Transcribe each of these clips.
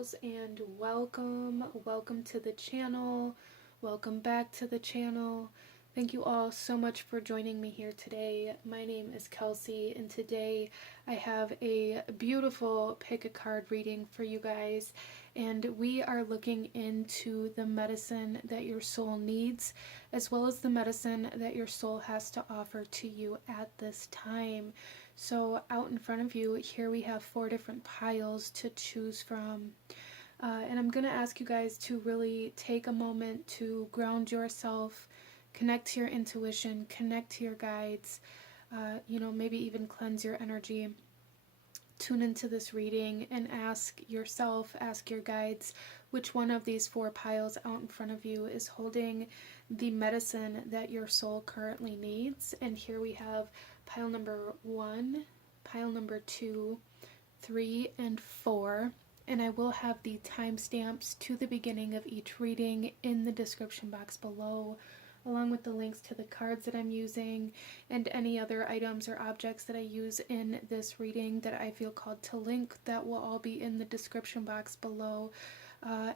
souls, and welcome to the channel. Welcome back to the channel. Thank you all so much for joining me here today. My name is Kelsey, and today I have a beautiful pick a card reading for you guys, and we are looking into the medicine that your soul needs, as well as the medicine that your soul has to offer to you at this time. So out in front of you, here we have 4 different piles to choose from. And I'm going to ask you guys to really take a moment to ground yourself, connect to your intuition, connect to your guides, maybe even cleanse your energy. Tune into this reading and ask yourself, ask your guides, which one of these 4 piles out in front of you is holding the medicine that your soul currently needs. And here we have pile number 1, pile number 2, 3, and 4. And I will have the timestamps to the beginning of each reading in the description box below, along with the links to the cards that I'm using and any other items or objects that I use in this reading that I feel called to link. That will all be in the description box below,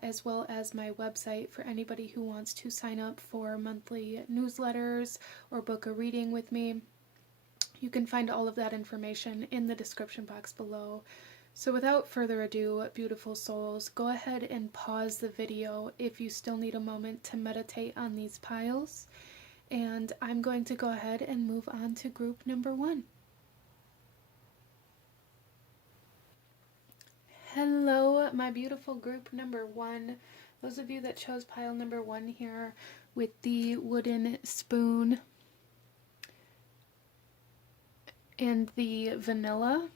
as well as my website for anybody who wants to sign up for monthly newsletters or book a reading with me. You can find all of that information in the description box below. So without further ado, beautiful souls, go ahead and pause the video if you still need a moment to meditate on these piles. And I'm going to go ahead and move on to group number 1. Hello, my beautiful group number 1. Those of you that chose pile number 1 here with the wooden spoon and the vanilla,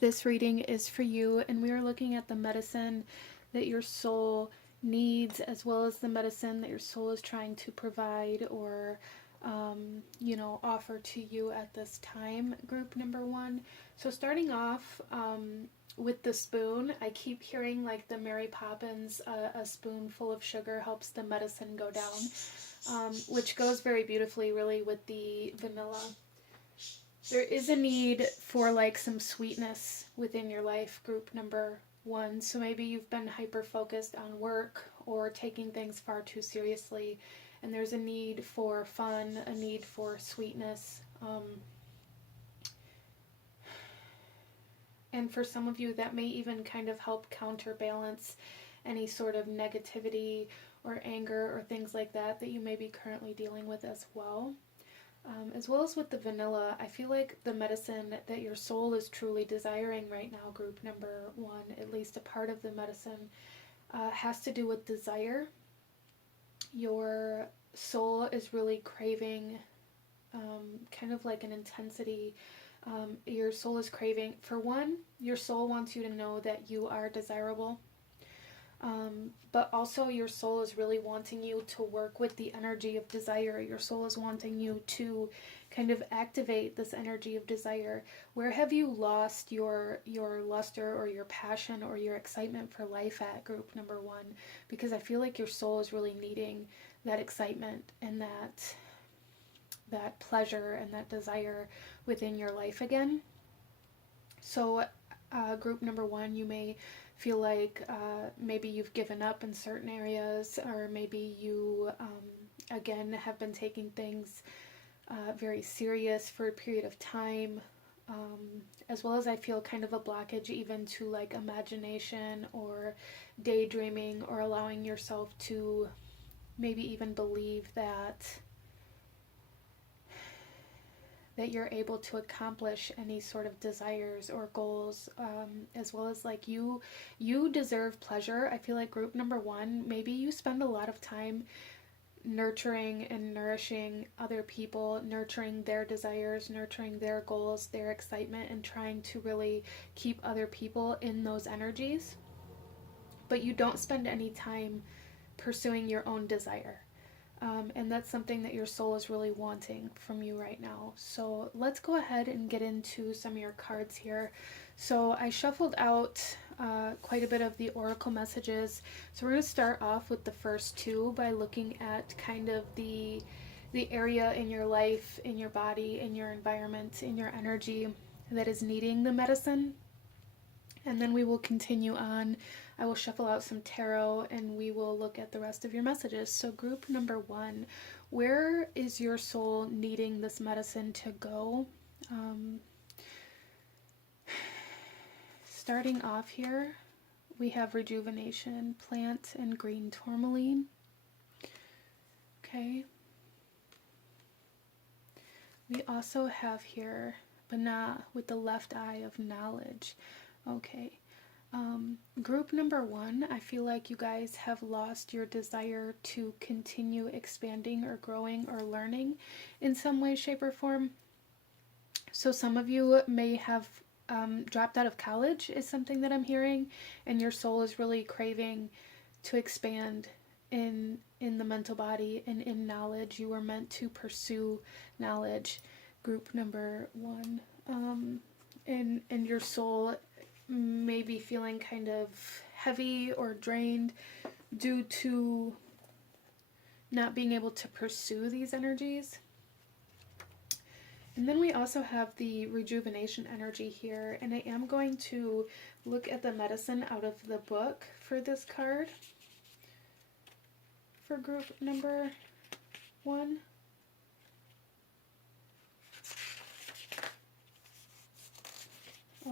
this reading is for you, and we are looking at the medicine that your soul needs, as well as the medicine that your soul is trying to provide or offer to you at this time, group number 1. So starting off with the spoon, I keep hearing like the Mary Poppins, a spoonful of sugar helps the medicine go down, which goes very beautifully really with the vanilla. There is a need for like some sweetness within your life, group number 1. So maybe you've been hyper focused on work or taking things far too seriously, and there's a need for fun, a need for sweetness. And for some of you, that may even kind of help counterbalance any sort of negativity or anger or things like that that you may be currently dealing with as well. As well as with the vanilla, I feel like the medicine that your soul is truly desiring right now, group number 1, at least a part of the medicine, has to do with desire. Your soul is really craving kind of like an intensity. Your soul is craving, for one, your soul wants you to know that you are desirable. But also your soul is really wanting you to work with the energy of desire. Your soul is wanting you to kind of activate this energy of desire. Where have you lost your luster or your passion or your excitement for life at, group number 1? Because I feel like your soul is really needing that excitement and that pleasure and that desire within your life again. So group number 1, you may feel like maybe you've given up in certain areas, or maybe you again have been taking things very serious for a period of time, as well as I feel kind of a blockage even to like imagination or daydreaming, or allowing yourself to maybe even believe that you're able to accomplish any sort of desires or goals, as well as like you deserve pleasure. I feel like group number 1, maybe you spend a lot of time nurturing and nourishing other people, nurturing their desires, nurturing their goals, their excitement, and trying to really keep other people in those energies. But you don't spend any time pursuing your own desire. And that's something that your soul is really wanting from you right now. So let's go ahead and get into some of your cards here. So I shuffled out quite a bit of the oracle messages. So we're going to start off with the first 2 by looking at kind of the area in your life, in your body, in your environment, in your energy that is needing the medicine. And then we will continue on. I will shuffle out some tarot and we will look at the rest of your messages. So group number 1, where is your soul needing this medicine to go? Starting off here, we have rejuvenation, plant, and green tourmaline. Okay. We also have here Bana with the left eye of knowledge. Okay. Group number 1, I feel like you guys have lost your desire to continue expanding or growing or learning in some way, shape, or form. So some of you may have dropped out of college is something that I'm hearing, and your soul is really craving to expand in the mental body and in knowledge. You were meant to pursue knowledge. Group number 1, and your soul may be feeling kind of heavy or drained due to not being able to pursue these energies. And then we also have the rejuvenation energy here, and I am going to look at the medicine out of the book for this card for group number 1.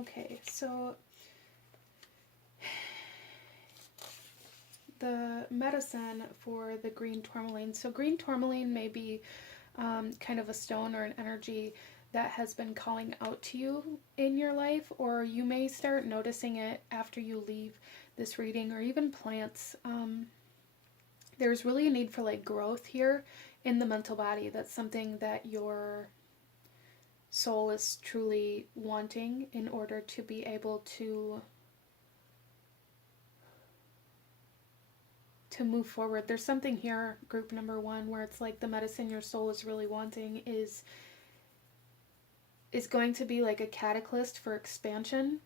Okay, so the medicine for the green tourmaline. So green tourmaline may be kind of a stone or an energy that has been calling out to you in your life, or you may start noticing it after you leave this reading, or even plants. There's really a need for like growth here in the mental body. That's something that your soul is truly wanting in order to be able to move forward. There's something here, group number 1, where it's like the medicine your soul is really wanting is going to be like a catalyst for expansion.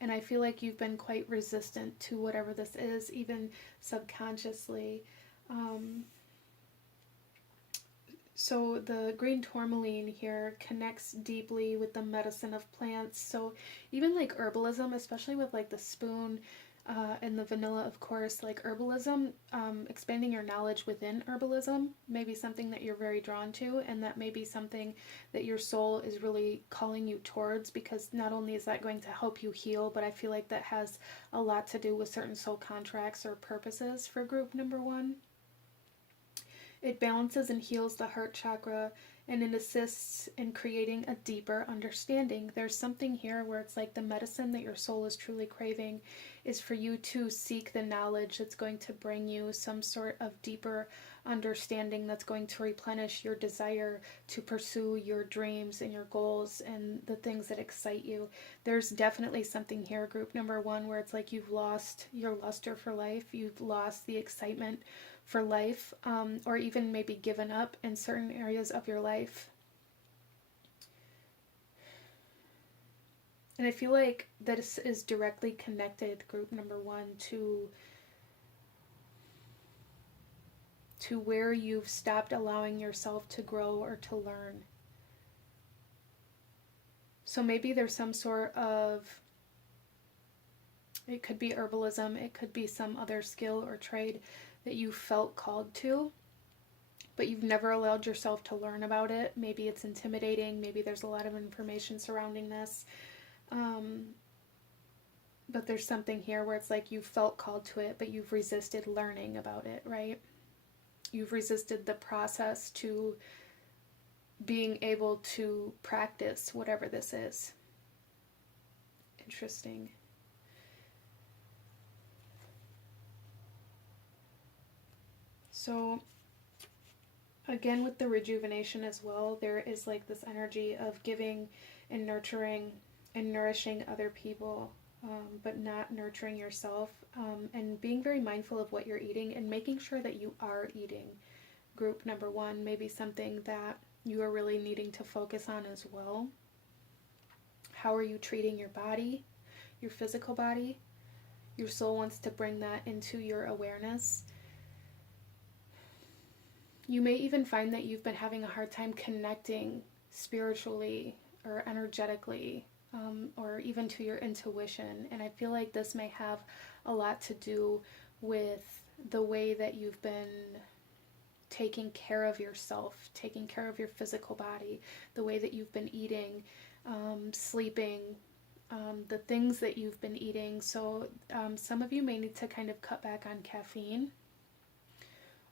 And I feel like you've been quite resistant to whatever this is, even subconsciously. So the green tourmaline here connects deeply with the medicine of plants. So even like herbalism, especially with like the spoon and the vanilla, of course, like herbalism, expanding your knowledge within herbalism may be something that you're very drawn to, and that may be something that your soul is really calling you towards, because not only is that going to help you heal, but I feel like that has a lot to do with certain soul contracts or purposes for group number 1. It balances and heals the heart chakra, and it assists in creating a deeper understanding. There's something here where it's like the medicine that your soul is truly craving is for you to seek the knowledge that's going to bring you some sort of deeper understanding that's going to replenish your desire to pursue your dreams and your goals and the things that excite you. There's definitely something here, group number 1, where it's like you've lost your luster for life, you've lost the excitement for life, or even maybe given up in certain areas of your life. And I feel like this is directly connected, group number 1, to where you've stopped allowing yourself to grow or to learn. So maybe there's some sort of, it could be herbalism, it could be some other skill or trade that you felt called to, but you've never allowed yourself to learn about it. Maybe it's intimidating, maybe there's a lot of information surrounding this, but there's something here where it's like you felt called to it, but you've resisted learning about it, right? You've resisted the process to being able to practice whatever this is. Interesting. So again, with the rejuvenation as well, there is like this energy of giving and nurturing and nourishing other people, but not nurturing yourself, and being very mindful of what you're eating and making sure that you are eating. Group number 1 may be something that you are really needing to focus on as well. How are you treating your body, your physical body? Your soul wants to bring that into your awareness. You may even find that you've been having a hard time connecting spiritually or energetically or even to your intuition. And I feel like this may have a lot to do with the way that you've been taking care of yourself, taking care of your physical body, the way that you've been eating, sleeping, the things that you've been eating. So some of you may need to kind of cut back on caffeine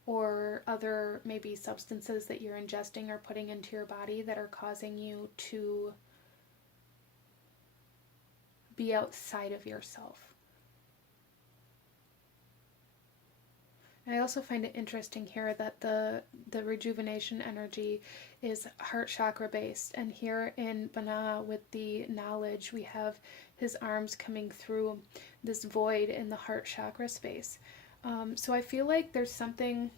or other maybe substances that you're ingesting or putting into your body that are causing you to be outside of yourself. I also find it interesting here that the rejuvenation energy is heart chakra based. And here in Bana with the knowledge, we have his arms coming through this void in the heart chakra space. So I feel like there's something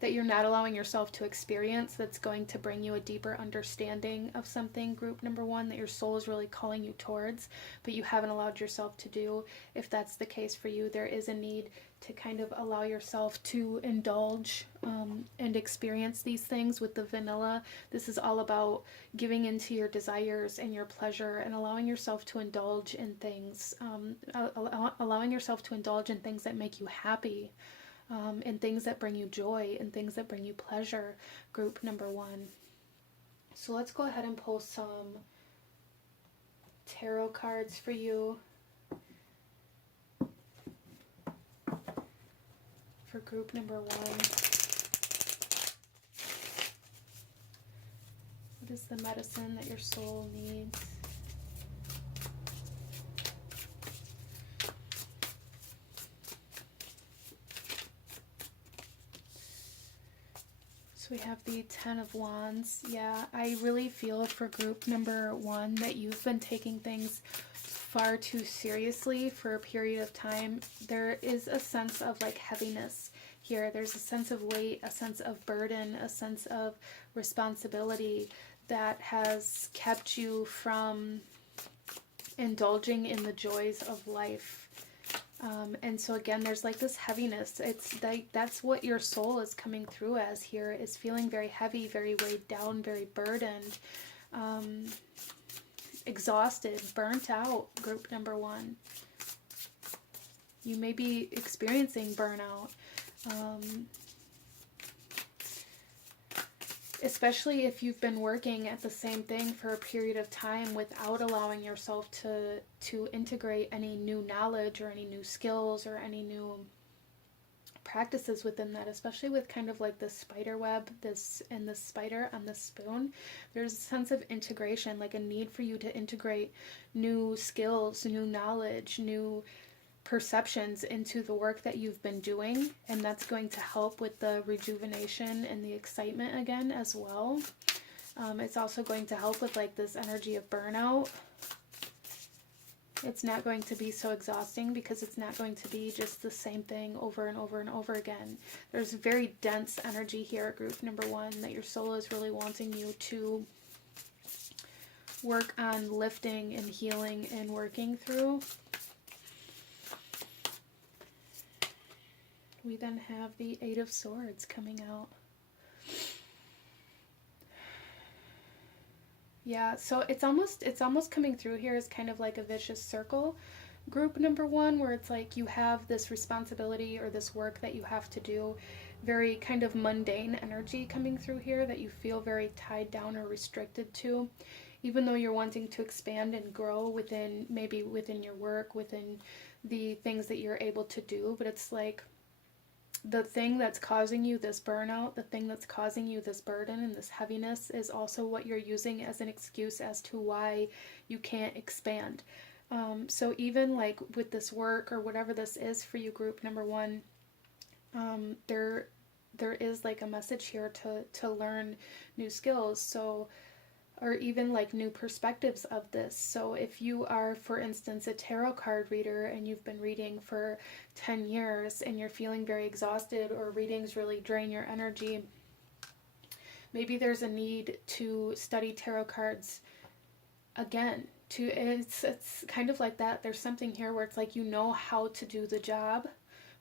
that you're not allowing yourself to experience that's going to bring you a deeper understanding of something, group number one, that your soul is really calling you towards, but you haven't allowed yourself to do. If that's the case for you, there is a need to kind of allow yourself to indulge and experience these things with the vanilla. This is all about giving into your desires and your pleasure and allowing yourself to indulge in things, allowing yourself to indulge in things that make you happy. And things that bring you joy and things that bring you pleasure, group number one. So let's go ahead and pull some tarot cards for you for group number one. What is the medicine that your soul needs? So we have the 10 of Wands. Yeah, I really feel for group number one that you've been taking things far too seriously for a period of time. There is a sense of like heaviness here. There's a sense of weight, a sense of burden, a sense of responsibility that has kept you from indulging in the joys of life. And so again, there's like this heaviness. It's like that's what your soul is coming through as here, is feeling very heavy, very weighed down, very burdened, exhausted, burnt out, group number one. You may be experiencing burnout. Especially if you've been working at the same thing for a period of time without allowing yourself to integrate any new knowledge or any new skills or any new practices within that, especially with kind of like this spider web, this and this spider on the spoon. There's a sense of integration, like a need for you to integrate new skills, new knowledge, new perceptions into the work that you've been doing, and that's going to help with the rejuvenation and the excitement again as well. It's also going to help with like this energy of burnout. It's not going to be so exhausting because it's not going to be just the same thing over and over and over again. There's very dense energy here at group number one that your soul is really wanting you to work on lifting and healing and working through. We then have the 8 of Swords coming out. Yeah, so it's almost coming through here as kind of like a vicious circle, group number one, where it's like you have this responsibility or this work that you have to do, very kind of mundane energy coming through here that you feel very tied down or restricted to, even though you're wanting to expand and grow within, maybe within your work, within the things that you're able to do. But it's like the thing that's causing you this burnout, the thing that's causing you this burden and this heaviness is also what you're using as an excuse as to why you can't expand. So even like with this work or whatever this is for you, group number one, there is like a message here to learn new skills. So, or even like new perspectives of this. So if you are, for instance, a tarot card reader and you've been reading for 10 years and you're feeling very exhausted, or readings really drain your energy, maybe there's a need to study tarot cards again. It's kind of like that. There's something here where it's like you know how to do the job,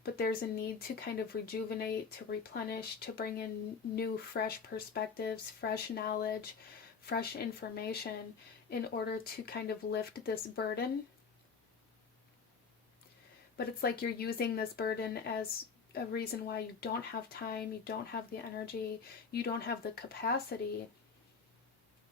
but there's a need to kind of rejuvenate, to replenish, to bring in new, fresh perspectives, fresh knowledge, fresh information, in order to kind of lift this burden. But it's like you're using this burden as a reason why you don't have time, you don't have the energy, you don't have the capacity.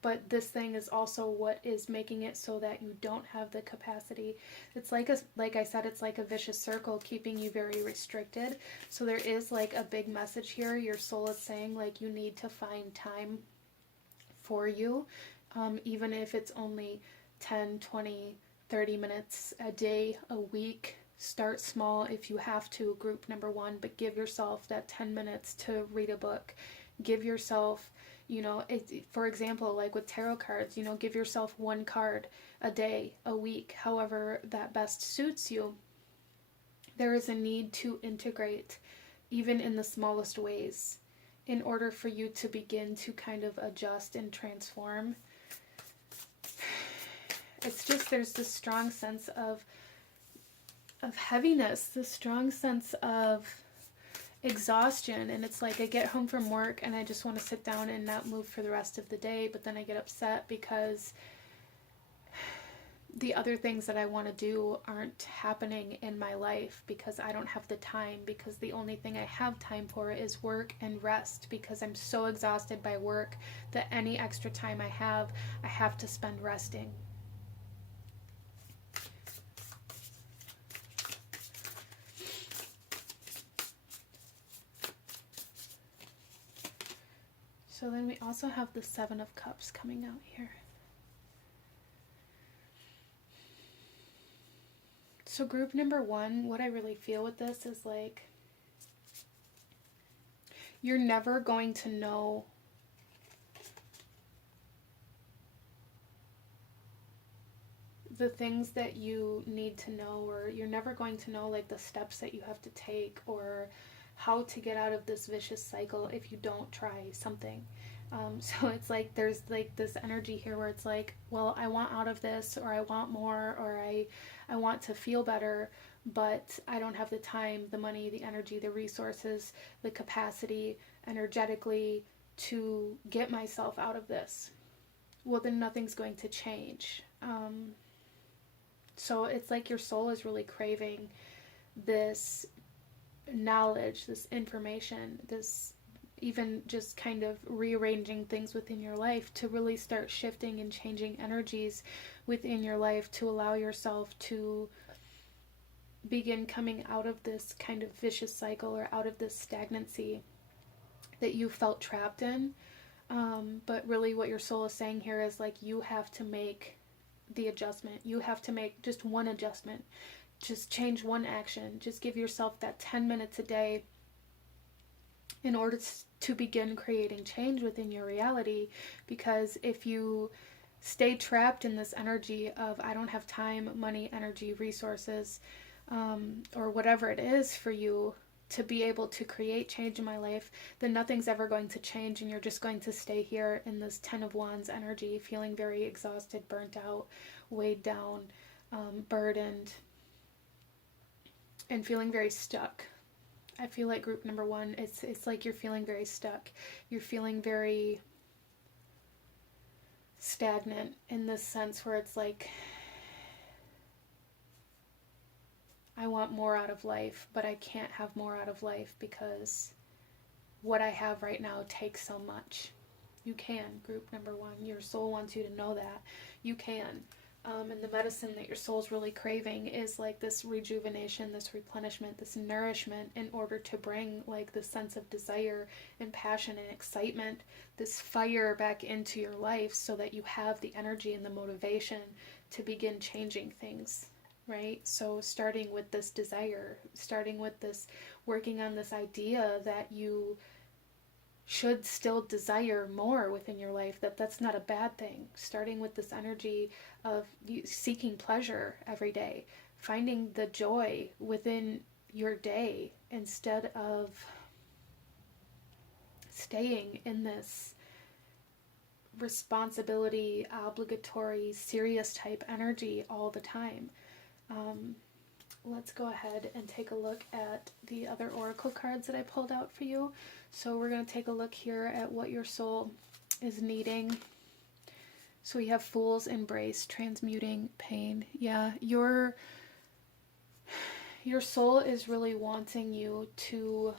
But this thing is also what is making it so that you don't have the capacity. It's like like I said, it's like a vicious circle keeping you very restricted. So there is like a big message here. Your soul is saying like you need to find time for you, even if it's only 10, 20, 30 minutes a day, a week. Start small if you have to, group number one, but give yourself that 10 minutes to read a book. Give yourself, you know, for example, like with tarot cards, you know, give yourself one card a day, a week, however that best suits you. There is a need to integrate, even in the smallest ways, in order for you to begin to kind of adjust and transform. It's just, there's this strong sense of heaviness, this strong sense of exhaustion, and it's like I get home from work and I just want to sit down and not move for the rest of the day, but then I get upset because the other things that I want to do aren't happening in my life because I don't have the time, because the only thing I have time for is work and rest, because I'm so exhausted by work that any extra time I have to spend resting. So then we also have the Seven of Cups coming out here. So group number one, what I really feel with this is like, you're never going to know the things that you need to know, or you're never going to know like the steps that you have to take, or how to get out of this vicious cycle if you don't try something. So it's like there's like this energy here where it's like, well, I want out of this, or I want more, or I want to feel better, but I don't have the time, the money, the energy, the resources, the capacity energetically to get myself out of this. Well, then nothing's going to change. So it's like your soul is really craving this knowledge, this information, this even just kind of rearranging things within your life to really start shifting and changing energies within your life to allow yourself to begin coming out of this kind of vicious cycle, or out of this stagnancy that you felt trapped in. But really what your soul is saying here is like, you have to make the adjustment. You have to make just one adjustment. Just change one action. Just give yourself that 10 minutes a day in order to begin creating change within your reality. Because if you stay trapped in this energy of I don't have time, money, energy, resources, or whatever it is for you to be able to create change in my life, then nothing's ever going to change, and you're just going to stay here in this 10 of Wands energy, feeling very exhausted, burnt out, weighed down, burdened, and feeling very stuck. I feel like group number one, it's like you're feeling very stuck. You're feeling very stagnant in this sense where it's like, I want more out of life, but I can't have more out of life because what I have right now takes so much. You can, group number one. Your soul wants you to know that. You can. And the medicine that your soul's really craving is like this rejuvenation, this replenishment, this nourishment, in order to bring like this sense of desire and passion and excitement, this fire back into your life, so that you have the energy and the motivation to begin changing things, right? So starting with this desire, starting with this, working on this idea that you should still desire more within your life, that's not a bad thing. Starting with this energy of seeking pleasure every day, finding the joy within your day instead of staying in this responsibility, obligatory, serious type energy all the time. Let's go ahead and take a look at the other oracle cards that I pulled out for you. So we're going to take a look here at what your soul is needing. So we have Fool's Embrace, transmuting pain. Yeah, your soul is really wanting you to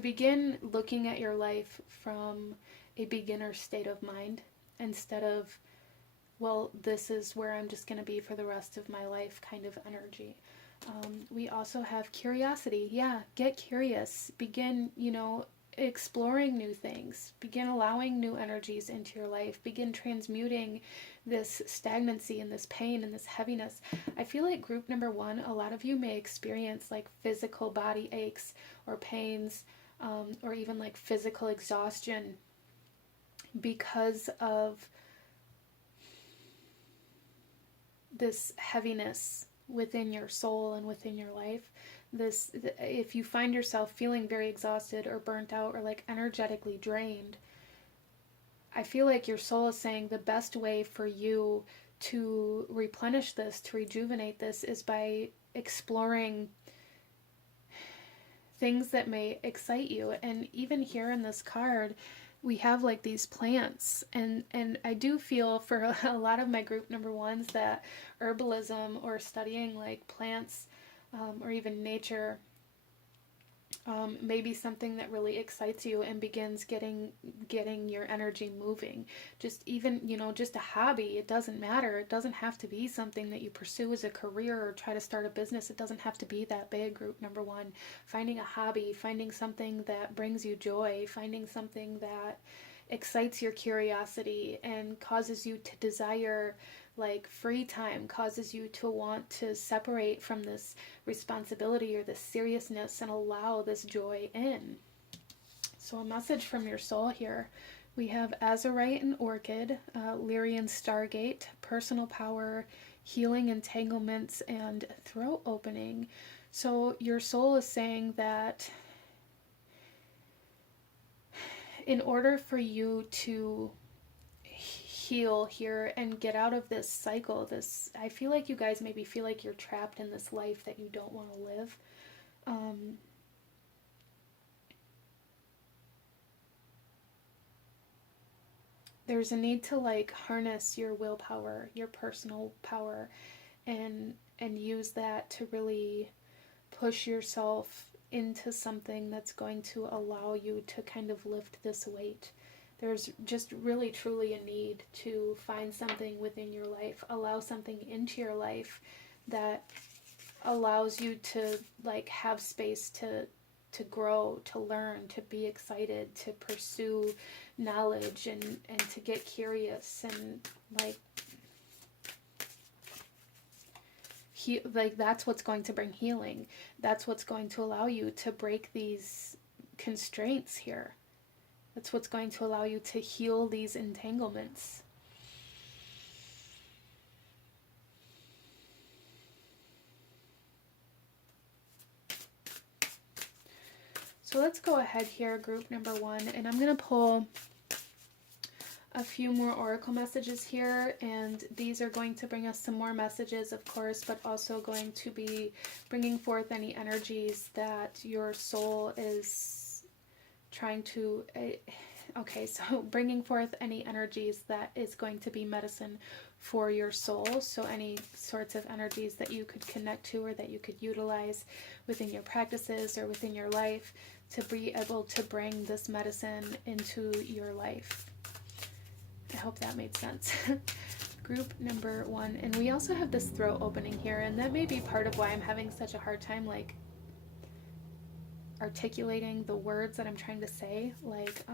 begin looking at your life from a beginner state of mind instead of, well, this is where I'm just going to be for the rest of my life kind of energy. We also have curiosity. Yeah, get curious. Begin, exploring new things. Begin allowing new energies into your life. Begin transmuting this stagnancy and this pain and this heaviness. I feel like group number 1, a lot of you may experience like physical body aches or pains, or even like physical exhaustion because of this heaviness within your soul and within your life. If you find yourself feeling very exhausted or burnt out or like energetically drained, I feel like your soul is saying the best way for you to replenish this, to rejuvenate this, is by exploring things that may excite you. And even here in this card, we have like these plants, and I do feel for a lot of my group number 1s that herbalism or studying like plants, or even nature, may be something that really excites you and begins getting your energy moving. Just even, just a hobby. It doesn't matter. It doesn't have to be something that you pursue as a career or try to start a business. It doesn't have to be that big. Group number 1, finding a hobby, finding something that brings you joy, finding something that excites your curiosity and causes you to desire like free time, causes you to want to separate from this responsibility or this seriousness and allow this joy in. So a message from your soul here. We have Azurite and Orchid, Lyrian Stargate, personal power, healing entanglements, and throat opening. So your soul is saying that in order for you to heal here and get out of this cycle, I feel like you guys maybe feel like you're trapped in this life that you don't want to live. There's a need to like harness your willpower, your personal power, and use that to really push yourself into something that's going to allow you to kind of lift this weight. There's just really truly a need to find something within your life, allow something into your life that allows you to like have space to grow, to learn, to be excited, to pursue knowledge, and to get curious, and like that's what's going to bring healing. That's what's going to allow you to break these constraints here. That's what's going to allow you to heal these entanglements. So let's go ahead here, group number 1, and I'm going to pull a few more oracle messages here, and these are going to bring us some more messages, of course, but also going to be bringing forth any energies that your soul is trying to... Okay, so bringing forth any energies that is going to be medicine for your soul. So any sorts of energies that you could connect to or that you could utilize within your practices or within your life to be able to bring this medicine into your life. I hope that made sense. Group number 1. And we also have this throat opening here, and that may be part of why I'm having such a hard time like articulating the words that I'm trying to say. Like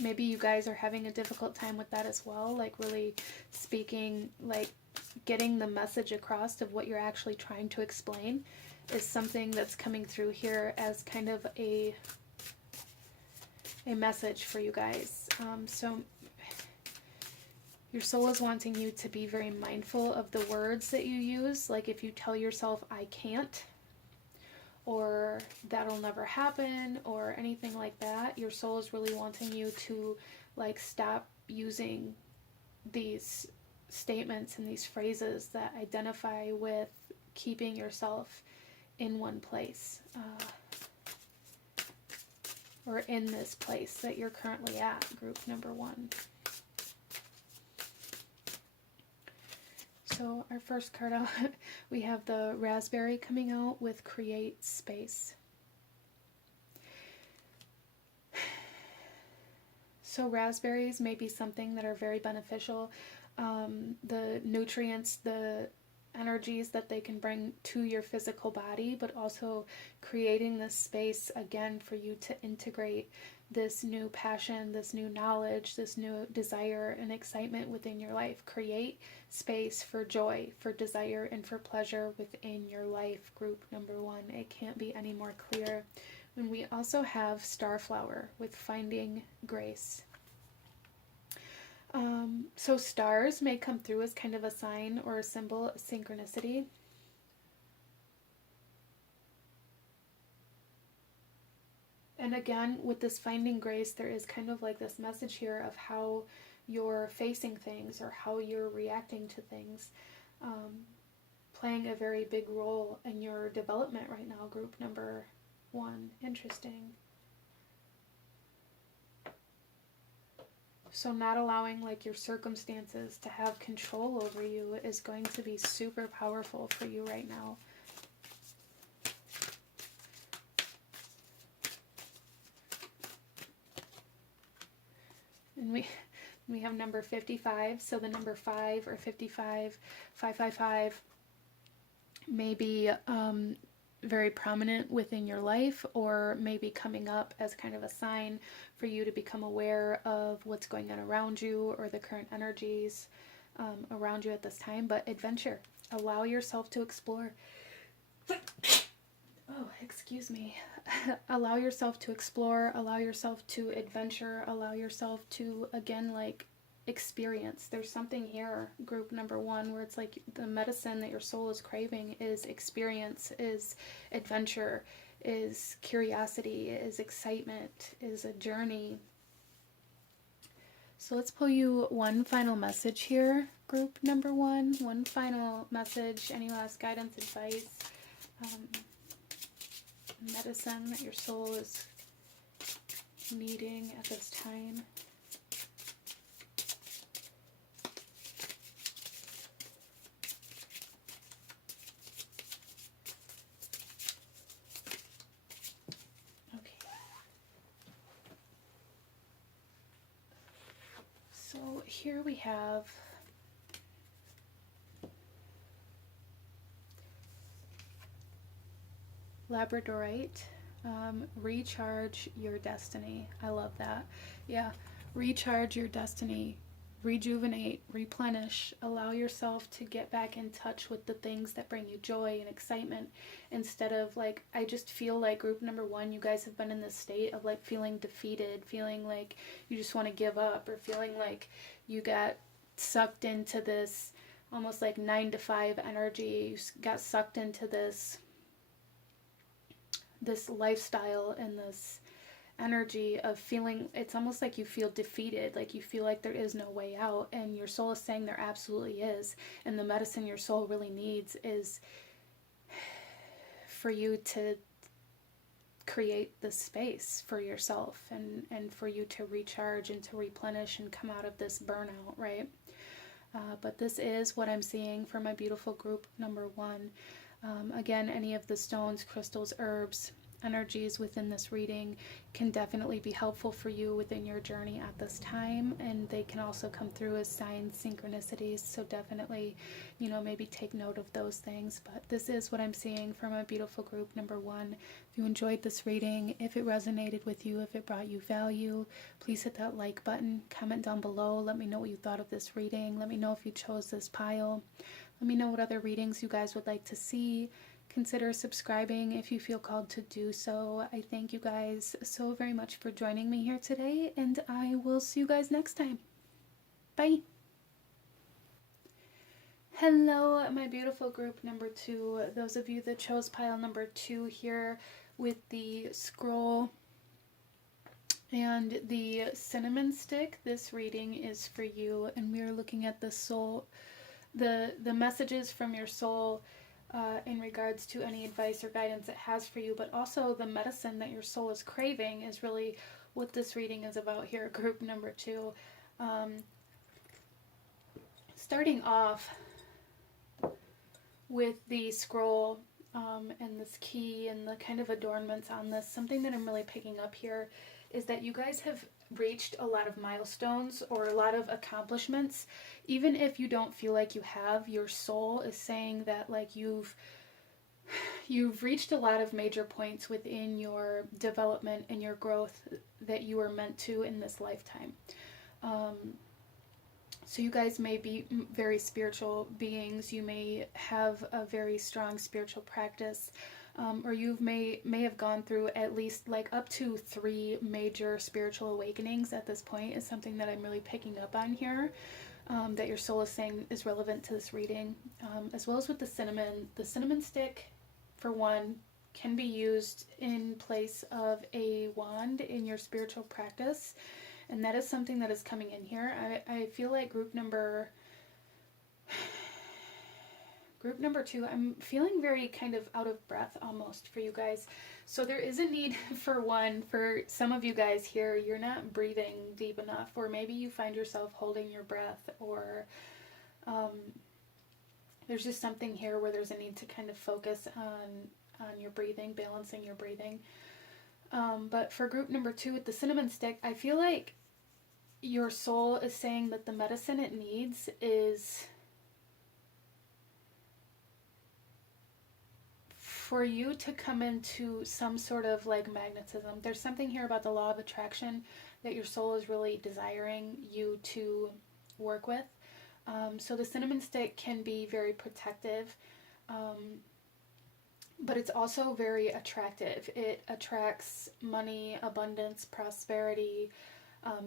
maybe you guys are having a difficult time with that as well, like really speaking, like getting the message across of what you're actually trying to explain is something that's coming through here as kind of a message for you guys. So your soul is wanting you to be very mindful of the words that you use. Like if you tell yourself I can't, or that'll never happen, or anything like that, your soul is really wanting you to like stop using these statements and these phrases that identify with keeping yourself in one place. or in this place that you're currently at, group number 1. So our first card out, we have the raspberry coming out with create space. So raspberries may be something that are very beneficial. The nutrients, the energies that they can bring to your physical body, but also creating this space again for you to integrate this new passion, this new knowledge, this new desire and excitement within your life. Create space for joy, for desire, and for pleasure within your life, group number 1. It can't be any more clear. And we also have Starflower with finding grace. So stars may come through as kind of a sign or a symbol of synchronicity. And again, with this finding grace, there is kind of like this message here of how you're facing things or how you're reacting to things, playing a very big role in your development right now, group number 1. Interesting. So not allowing like your circumstances to have control over you is going to be super powerful for you right now. And we have number 55, so the number 5 or 55, 555 may be very prominent within your life, or maybe coming up as kind of a sign for you to become aware of what's going on around you or the current energies around you at this time. But adventure, allow yourself to explore. Oh, excuse me. Allow yourself to explore, allow yourself to adventure, allow yourself to, again, like, experience. There's something here, group number 1, where it's like the medicine that your soul is craving is experience, is adventure, is curiosity, is excitement, is a journey. So let's pull you one final message here, group number 1. One final message. Any last guidance, advice, medicine that your soul is needing at this time? So here we have Labradorite, recharge your destiny. I love that. Yeah, recharge your destiny, rejuvenate, replenish, allow yourself to get back in touch with the things that bring you joy and excitement, instead of like, I just feel like group number 1, you guys have been in this state of like feeling defeated, feeling like you just want to give up, or feeling like you got sucked into this almost like 9 to 5 energy. You got sucked into this lifestyle and this energy of feeling, it's almost like you feel defeated, like you feel like there is no way out, and your soul is saying there absolutely is. And the medicine your soul really needs is for you to create this space for yourself, and for you to recharge and to replenish and come out of this burnout, right? But this is what I'm seeing for my beautiful group number 1. Again, any of the stones, crystals, herbs, energies within this reading can definitely be helpful for you within your journey at this time, and they can also come through as signs, synchronicities, so definitely, maybe take note of those things. But this is what I'm seeing for my beautiful group number 1. If you enjoyed this reading, if it resonated with you, if it brought you value, please hit that like button, comment down below, let me know what you thought of this reading, let me know if you chose this pile, let me know what other readings you guys would like to see. Consider subscribing if you feel called to do so. I thank you guys so very much for joining me here today, and I will see you guys next time. Bye. Hello, my beautiful group number 2. Those of you that chose pile number 2 here with the scroll and the cinnamon stick, this reading is for you, and we are looking at the soul, the messages from your soul in regards to any advice or guidance it has for you, but also the medicine that your soul is craving is really what this reading is about here, group number 2. Starting off with the scroll and this key and the kind of adornments on this, something that I'm really picking up here is that you guys have reached a lot of milestones or a lot of accomplishments. Even if you don't feel like you have, your soul is saying that like you've reached a lot of major points within your development and your growth that you were meant to in this lifetime. So you guys may be very spiritual beings. You may have a very strong spiritual practice, or you may have gone through at least like up to 3 major spiritual awakenings at this point, is something that I'm really picking up on here, that your soul is saying is relevant to this reading, as well as with the cinnamon. The cinnamon stick, for one, can be used in place of a wand in your spiritual practice. And that is something that is coming in here. I feel like group number 2, I'm feeling very kind of out of breath almost for you guys. So there is a need for some of you guys here, you're not breathing deep enough, or maybe you find yourself holding your breath, or there's just something here where there's a need to kind of focus on your breathing, balancing your breathing. But for group number 2 with the cinnamon stick, I feel like your soul is saying that the medicine it needs is for you to come into some sort of like magnetism. There's something here about the law of attraction that your soul is really desiring you to work with. So the cinnamon stick can be very protective, but it's also very attractive. It attracts money, abundance, prosperity,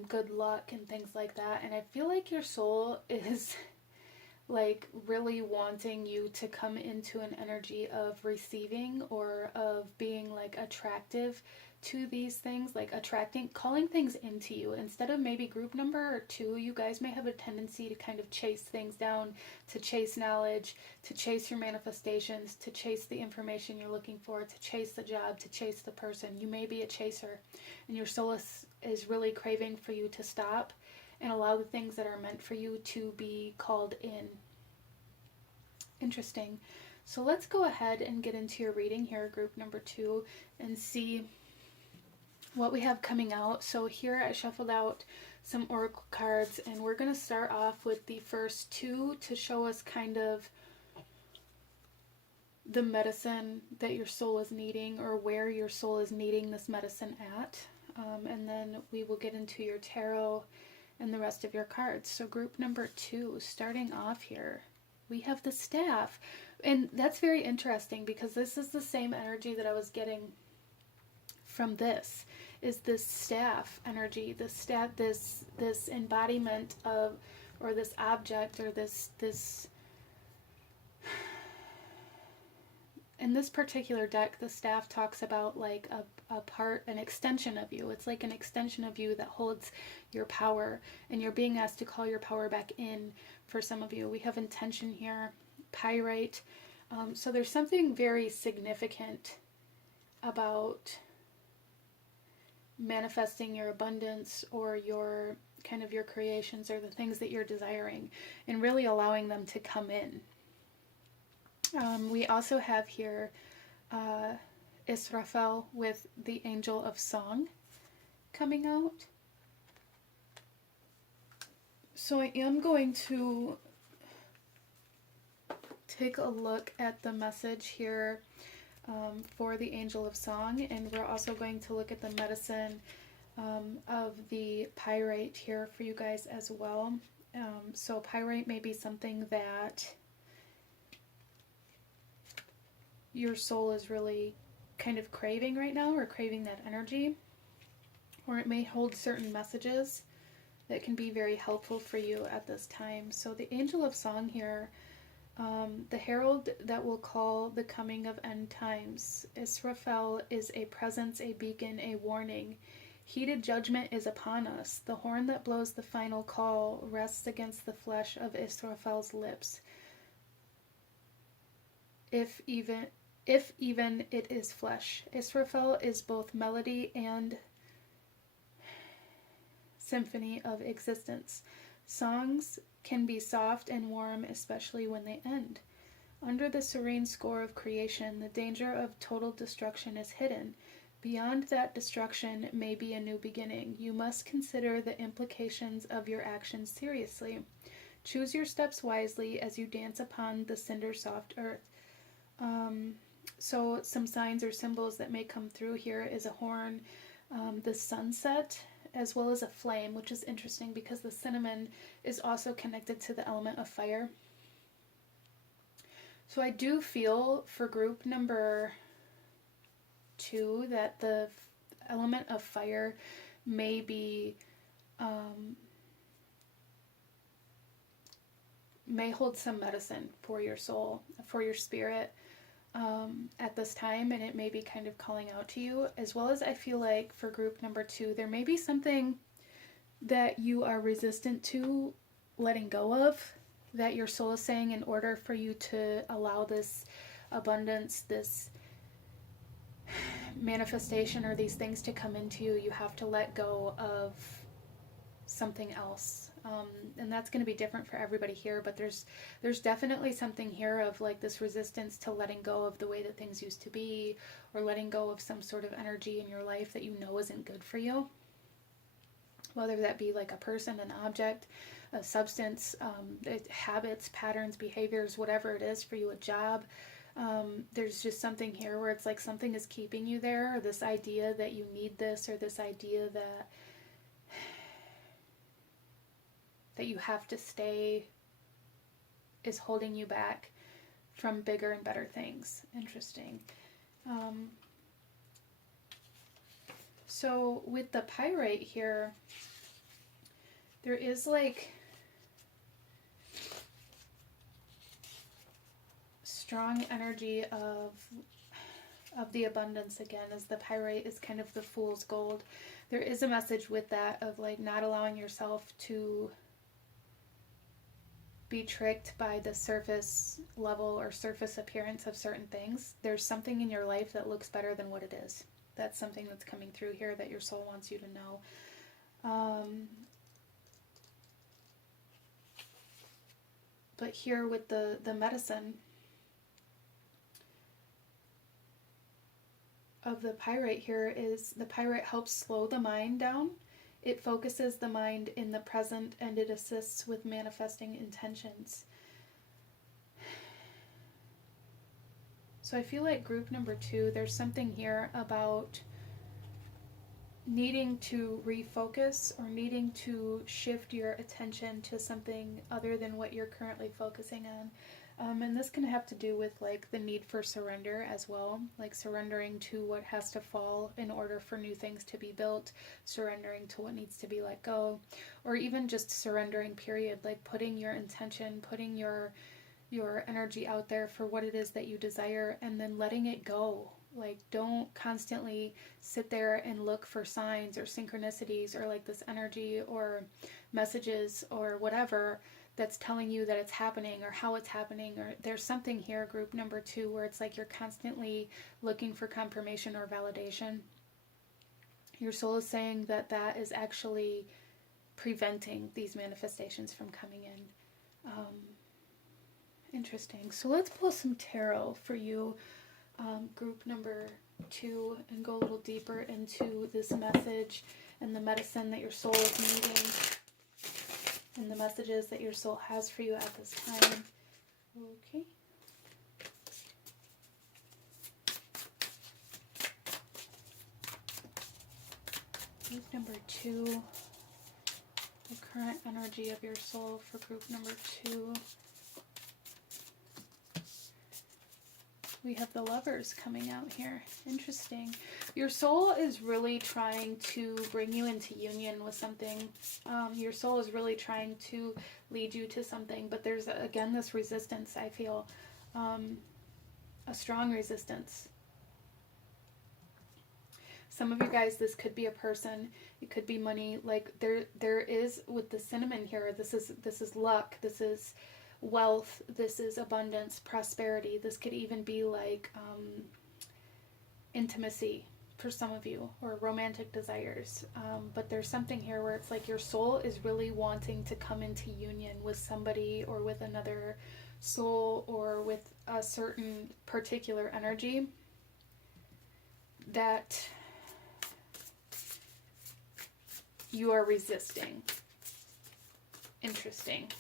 good luck, and things like that. And I feel like your soul is like really wanting you to come into an energy of receiving, or of being like attractive to these things, like calling things into you. Instead of maybe group number 2, you guys may have a tendency to kind of chase things down, to chase knowledge, to chase your manifestations, to chase the information you're looking for, to chase the job, to chase the person. You may be a chaser, and your soul is really craving for you to stop and allow the things that are meant for you to be called in. Interesting. So let's go ahead and get into your reading here, group number 2, and see what we have coming out. So here I shuffled out some oracle cards, and we're going to start off with the first 2 to show us kind of the medicine that your soul is needing, or where your soul is needing this medicine at. And then we will get into your tarot and the rest of your cards. So group number 2, starting off here, we have the staff. And that's very interesting, because this is the same energy that I was getting from this, is this staff energy, this embodiment of, or this object, or this in this particular deck, the staff talks about like an extension of you. It's like an extension of you that holds your power, and you're being asked to call your power back in for some of you. We have intention here, pyrite. So there's something very significant about manifesting your abundance, or your kind of your creations, or the things that you're desiring, and really allowing them to come in. We also have here Israfel with the Angel of Song coming out. So I am going to take a look at the message here for the Angel of Song, and we're also going to look at the medicine of the pyrite here for you guys as well. So pyrite may be something that your soul is really kind of craving right now, or craving that energy, or it may hold certain messages that can be very helpful for you at this time. So the Angel of Song here, the herald that will call the coming of end times. Israfel is a presence, a beacon, a warning. Heated judgment is upon us. The horn that blows the final call rests against the flesh of Israfel's lips. if even if even it is flesh. Israfel is both melody and symphony of existence. Songs can be soft and warm, especially when they end. Under the serene score of creation, the danger of total destruction is hidden. Beyond that destruction may be a new beginning. You must consider the implications of your actions seriously. Choose your steps wisely as you dance upon the cinder-soft earth. So some signs or symbols that may come through here is a horn, the sunset, as well as a flame, which is interesting because the cinnamon is also connected to the element of fire. So I do feel for group number 2 that the element of fire may be may hold some medicine for your soul, for your spirit at this time, and it may be kind of calling out to you. As well as I feel like for group number 2, there may be something that you are resistant to letting go of, that your soul is saying in order for you to allow this abundance, this manifestation, or these things to come into you, you have to let go of something else. And that's going to be different for everybody here, but there's definitely something here of like this resistance to letting go of the way that things used to be, or letting go of some sort of energy in your life that you know isn't good for you, whether that be like a person, an object, a substance, habits, patterns, behaviors, whatever it is for you, a job. There's just something here where it's like something is keeping you there, or this idea that you need this, or this idea that you have to stay is holding you back from bigger and better things. Interesting. So with the pyrite here, there is like strong energy of the abundance again, as the pyrite is kind of the fool's gold. There is a message with that of like not allowing yourself to be tricked by the surface level or surface appearance of certain things. There's something in your life that looks better than what it is. That's something that's coming through here that your soul wants you to know. But here with the medicine of the pyrite here is the pyrite helps slow the mind down. It focuses the mind in the present, and it assists with manifesting intentions. So I feel like group number 2, there's something here about needing to refocus or needing to shift your attention to something other than what you're currently focusing on. And this can have to do with like the need for surrender as well, like surrendering to what has to fall in order for new things to be built, surrendering to what needs to be let go, or even just surrendering period, like putting your intention, putting your energy out there for what it is that you desire, and then letting it go. Like, don't constantly sit there and look for signs or synchronicities or like this energy or messages or whatever that's telling you that it's happening or how it's happening. Or there's something here, group number 2, where it's like you're constantly looking for confirmation or validation. Your soul is saying that that is actually preventing these manifestations from coming in. Interesting. So let's pull some tarot for you, group number 2, and go a little deeper into this message and the medicine that your soul is needing, and the messages that your soul has for you at this time. Okay. Group number 2, the current energy of your soul for group number 2. We have the Lovers coming out here. Interesting. Your soul is really trying to bring you into union with something. Your soul is really trying to lead you to something, but there's, again, this resistance, I feel. A strong resistance. Some of you guys, this could be a person. It could be money. Like there is with the cinnamon here. This is luck. This is wealth. This is abundance, prosperity. This could even be like intimacy for some of you, or romantic desires. But there's something here where it's like your soul is really wanting to come into union with somebody, or with another soul, or with a certain particular energy that you are resisting. Interesting.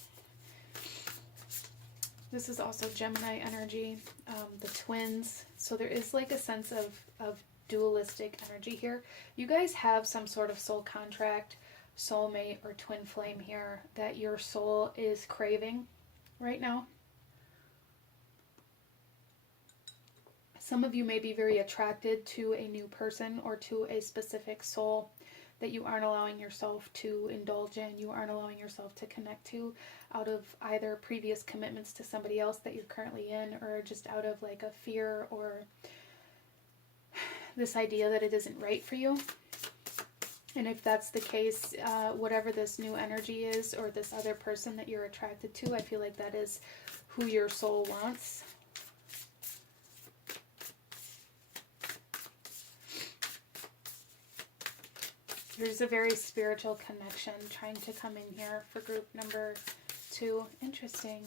This is also Gemini energy, the twins. So there is like a sense of dualistic energy here. You guys have some sort of soul contract, soulmate, or twin flame here that your soul is craving right now. Some of you may be very attracted to a new person or to a specific soul that you aren't allowing yourself to indulge in, you aren't allowing yourself to connect to, out of either previous commitments to somebody else that you're currently in, or just out of like a fear, or this idea that it isn't right for you. And if that's the case, whatever this new energy is, or this other person that you're attracted to, I feel like that is who your soul wants. There's a very spiritual connection trying to come in here for group number 2. Interesting.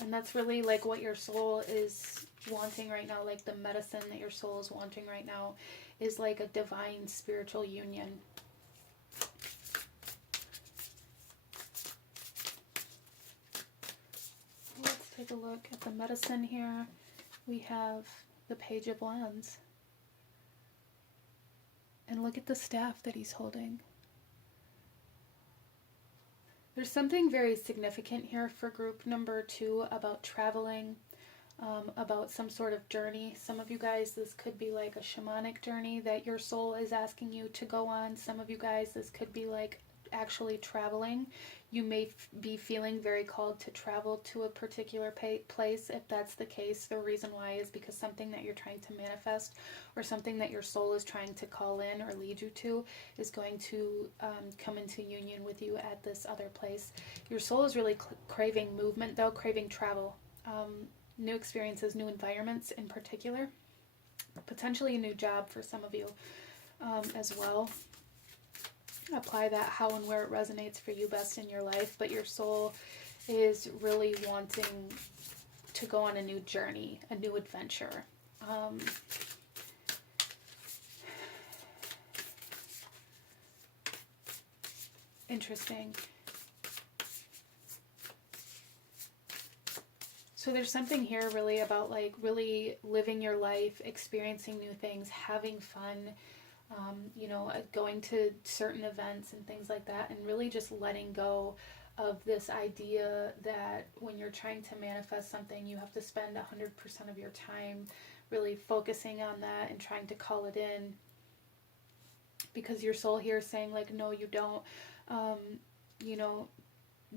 And that's really like what your soul is wanting right now. Like the medicine that your soul is wanting right now is like a divine spiritual union. Let's take a look at the medicine here. We have the Page of Wands. And look at the staff that he's holding. There's something very significant here for group number 2 about traveling, about some sort of journey. Some of you guys, this could be like a shamanic journey that your soul is asking you to go on. Some of you guys, this could be like actually traveling. You may be feeling very called to travel to a particular place. If that's the case, the reason why is because something that you're trying to manifest, or something that your soul is trying to call in or lead you to, is going to come into union with you at this other place. Your soul is really craving movement though, craving travel, new experiences, new environments in particular, potentially a new job for some of you as well. Apply that how and where it resonates for you best in your life, but your soul is really wanting to go on a new journey, a new adventure. Interesting. So there's something here really about like really living your life, experiencing new things, having fun, you know, going to certain events and things like that, and really just letting go of this idea that when you're trying to manifest something, you have to spend 100% of your time really focusing on that and trying to call it in. Because your soul here is saying like, no, you don't, you know,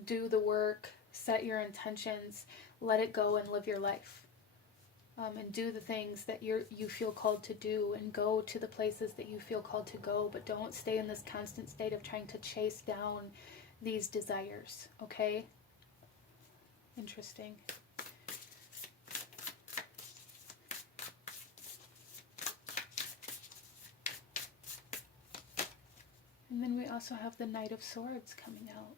do the work, set your intentions, let it go and live your life. And do the things that you feel called to do, and go to the places that you feel called to go, but don't stay in this constant state of trying to chase down these desires, okay? Interesting. And then we also have the Knight of Swords coming out.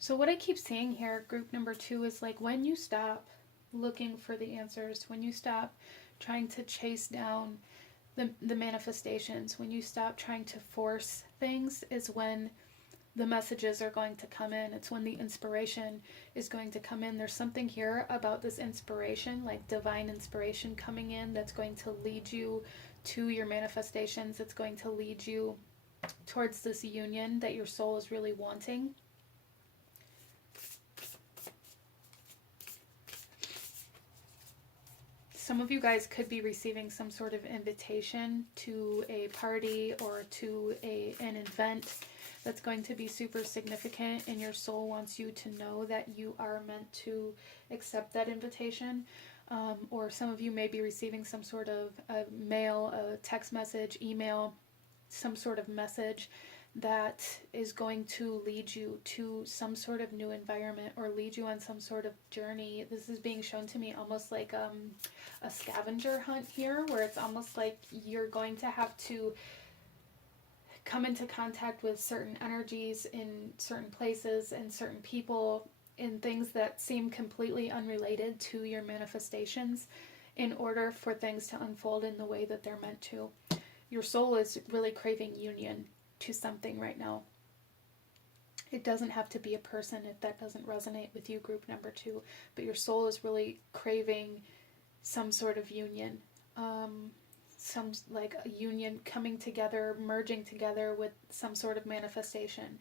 So what I keep seeing here, group number 2, is like when you stop looking for the answers, when you stop trying to chase down the manifestations, when you stop trying to force things, is when the messages are going to come in. It's when the inspiration is going to come in. There's something here about this inspiration, like divine inspiration coming in, that's going to lead you to your manifestations. It's going to lead you towards this union that your soul is really wanting. Some of you guys could be receiving some sort of invitation to a party or to an event that's going to be super significant, and your soul wants you to know that you are meant to accept that invitation. Or some of you may be receiving some sort of a mail, a text message, email, some sort of message that is going to lead you to some sort of new environment or lead you on some sort of journey. This is being shown to me almost like a scavenger hunt here, where it's almost like you're going to have to come into contact with certain energies in certain places and certain people in things that seem completely unrelated to your manifestations in order for things to unfold in the way that they're meant to. Your soul is really craving union to something right now. It doesn't have to be a person if that doesn't resonate with you, group number 2, but your soul is really craving some sort of union. Some like a union coming together, merging together with some sort of manifestation.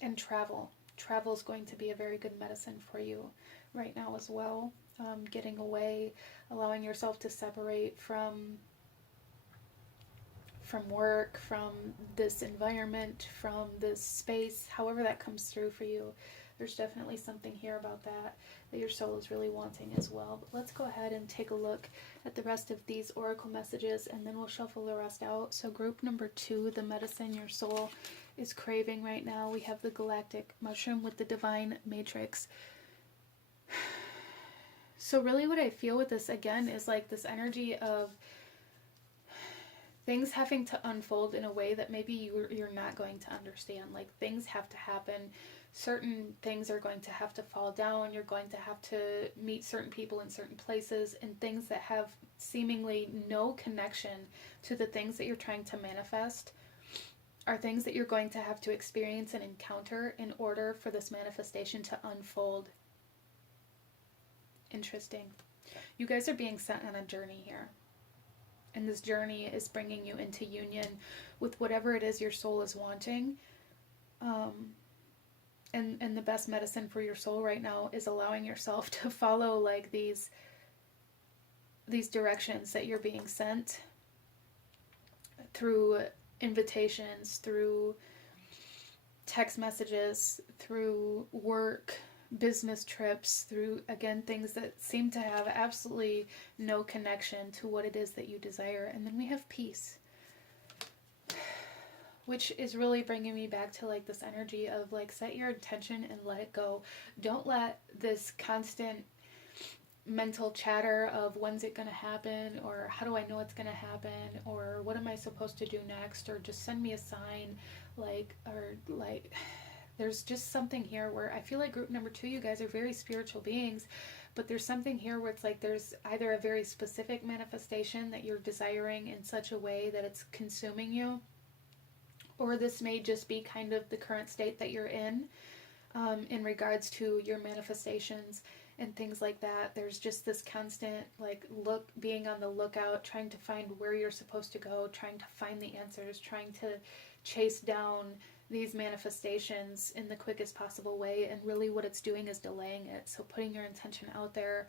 And travel. Travel is going to be a very good medicine for you right now as well. Getting away, allowing yourself to separate from work, from this environment, from this space, however that comes through for you. There's definitely something here about that your soul is really wanting as well. But let's go ahead and take a look at the rest of these oracle messages, and then we'll shuffle the rest out. So group number 2, the medicine your soul is craving right now. We have the galactic mushroom with the divine matrix. So really what I feel with this again is like this energy of things having to unfold in a way that maybe you're not going to understand. Like things have to happen. Certain things are going to have to fall down. You're going to have to meet certain people in certain places, and things that have seemingly no connection to the things that you're trying to manifest are things that you're going to have to experience and encounter in order for this manifestation to unfold. Interesting. You guys are being sent on a journey here. And this journey is bringing you into union with whatever it is your soul is wanting. And the best medicine for your soul right now is allowing yourself to follow like these directions that you're being sent through invitations, through text messages, through work, business trips, through, again, things that seem to have absolutely no connection to what it is that you desire. And then we have peace, which is really bringing me back to like this energy of like set your intention and let it go. Don't let this constant mental chatter of when's it going to happen, or how do I know it's going to happen, or what am I supposed to do next, or just send me a sign, there's just something here where I feel like group number 2, you guys are very spiritual beings, but there's something here where it's like there's either a very specific manifestation that you're desiring in such a way that it's consuming you, or this may just be kind of the current state that you're in regards to your manifestations and things like that. There's just this constant being on the lookout, trying to find where you're supposed to go, trying to find the answers, trying to chase down these manifestations in the quickest possible way. And really what it's doing is delaying it. So putting your intention out there,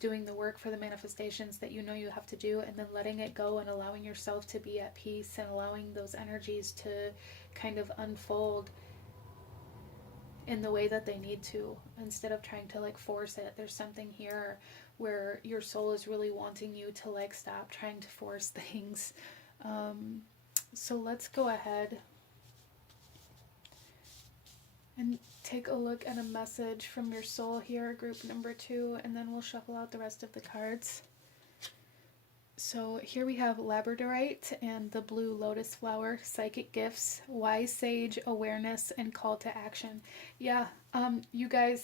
doing the work for the manifestations that you know you have to do, and then letting it go and allowing yourself to be at peace and allowing those energies to kind of unfold in the way that they need to, instead of trying to force it. There's something here where your soul is really wanting you to stop trying to force things. So let's go ahead and take a look at a message from your soul here, group number 2, and then we'll shuffle out the rest of the cards. So here we have labradorite and the blue lotus flower, psychic gifts, wise sage, awareness, and call to action. Yeah, you guys,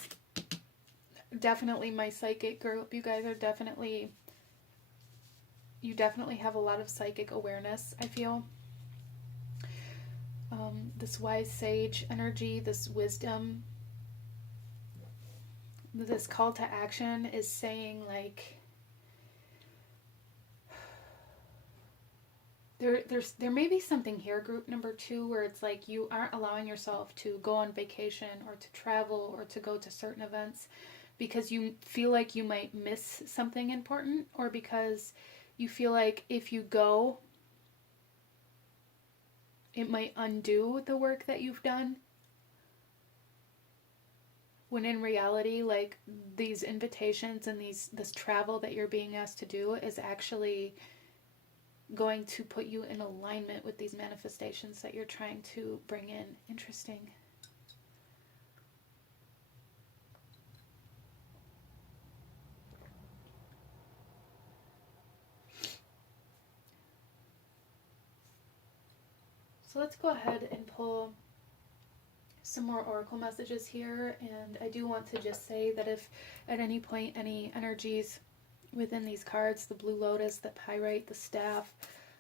definitely my psychic group, you guys are definitely have a lot of psychic awareness, I feel. This wise sage energy, this wisdom, this call to action is saying there may be something here, group number 2, where it's you aren't allowing yourself to go on vacation or to travel or to go to certain events because you feel like you might miss something important, or because you feel like if you go, it might undo the work that you've done. when in reality, like, these invitations and this travel that you're being asked to do is actually going to put you in alignment with these manifestations that you're trying to bring in. Interesting. So let's go ahead and pull some more oracle messages here. And I do want to just say that if at any point any energies within these cards, the blue lotus, the pyrite, the staff,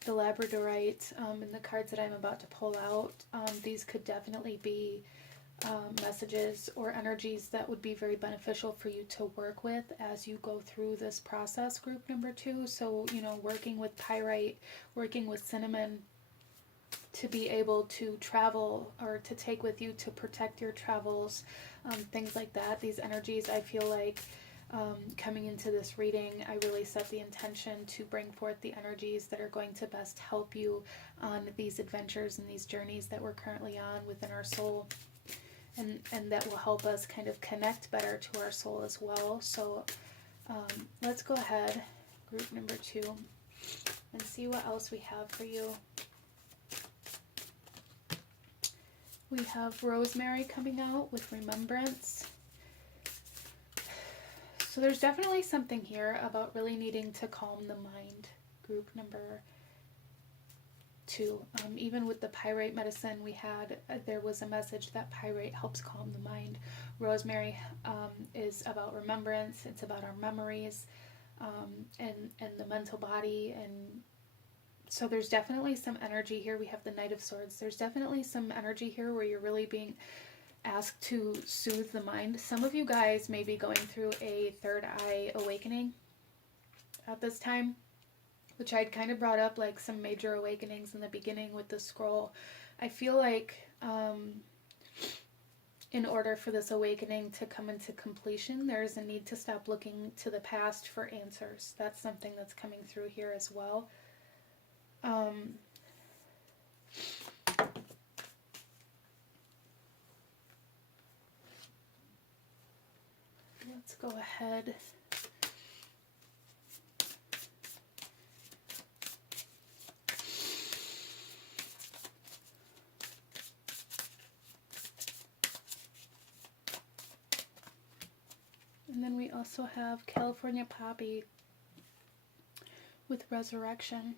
the labradorite, and the cards that I'm about to pull out, these could definitely be messages or energies that would be very beneficial for you to work with as you go through this process, group number 2. So, you know, working with pyrite, working with cinnamon, to be able to travel or to take with you to protect your travels, things like that. These energies, I feel like, coming into this reading, I really set the intention to bring forth the energies that are going to best help you on these adventures and these journeys that we're currently on within our soul, and that will help us kind of connect better to our soul as well. So let's go ahead, group number 2, and see what else we have for you. We have Rosemary coming out with Remembrance. So there's definitely something here about really needing to calm the mind, group number 2. Even with the pyrite medicine we had, there was a message that pyrite helps calm the mind. Rosemary is about remembrance. It's about our memories, and the mental body. And so there's definitely some energy here. We have the Knight of Swords. There's definitely some energy here where you're really being asked to soothe the mind. Some of you guys may be going through a third eye awakening at this time, which I'd kind of brought up, like some major awakenings in the beginning with the scroll. I feel like in order for this awakening to come into completion, there's a need to stop looking to the past for answers. That's something that's coming through here as well. Let's go ahead. And then we also have California Poppy with Resurrection.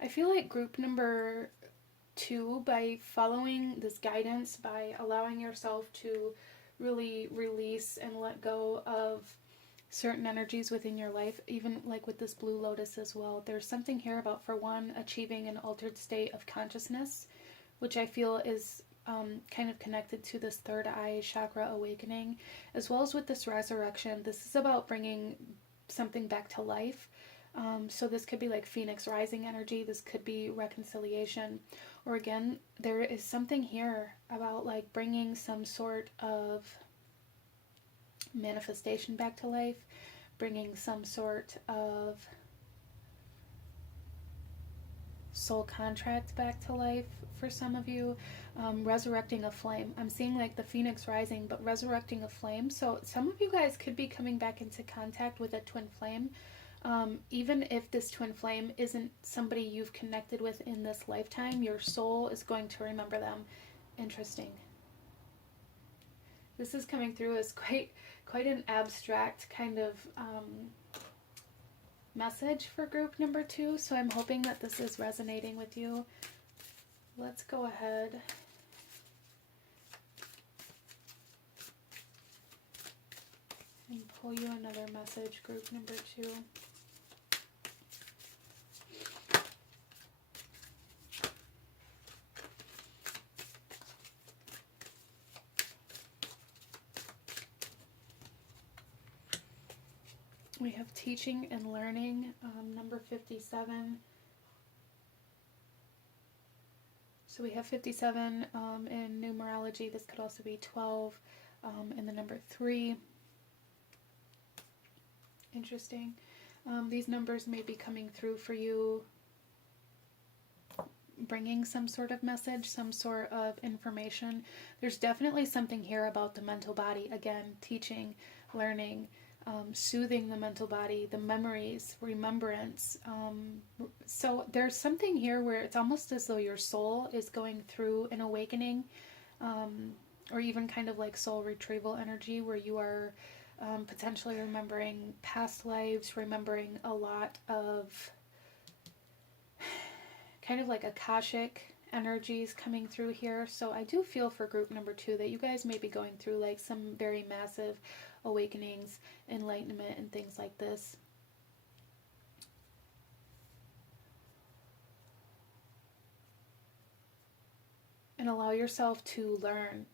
I feel like group number 2, by following this guidance, by allowing yourself to really release and let go of certain energies within your life, even like with this blue lotus as well, there's something here about, for one, achieving an altered state of consciousness, which I feel is kind of connected to this third eye chakra awakening, as well as with this resurrection. This is about bringing something back to life. So this could be like Phoenix rising energy. This could be reconciliation. Or again, there is something here about like bringing some sort of manifestation back to life, bringing some sort of soul contract back to life for some of you. Resurrecting a flame. I'm seeing like the Phoenix rising, but resurrecting a flame. So some of you guys could be coming back into contact with a twin flame. Even if this twin flame isn't somebody you've connected with in this lifetime, your soul is going to remember them. Interesting. This is coming through as quite an abstract kind of message for group number 2, so I'm hoping that this is resonating with you. Let's go ahead and pull you another message, group number 2. We have teaching and learning, number 57. So we have 57 in numerology. This could also be 12 and the number 3. Interesting. These numbers may be coming through for you bringing some sort of message, some sort of information. There's definitely something here about the mental body. Again, teaching, learning, soothing the mental body, the memories, remembrance. So there's something here where it's almost as though your soul is going through an awakening, or even kind of like soul retrieval energy, where you are potentially remembering past lives, remembering a lot of kind of like Akashic energies coming through here. So I do feel for group number 2 that you guys may be going through like some very massive awakenings, enlightenment, and things like this. And allow yourself to learn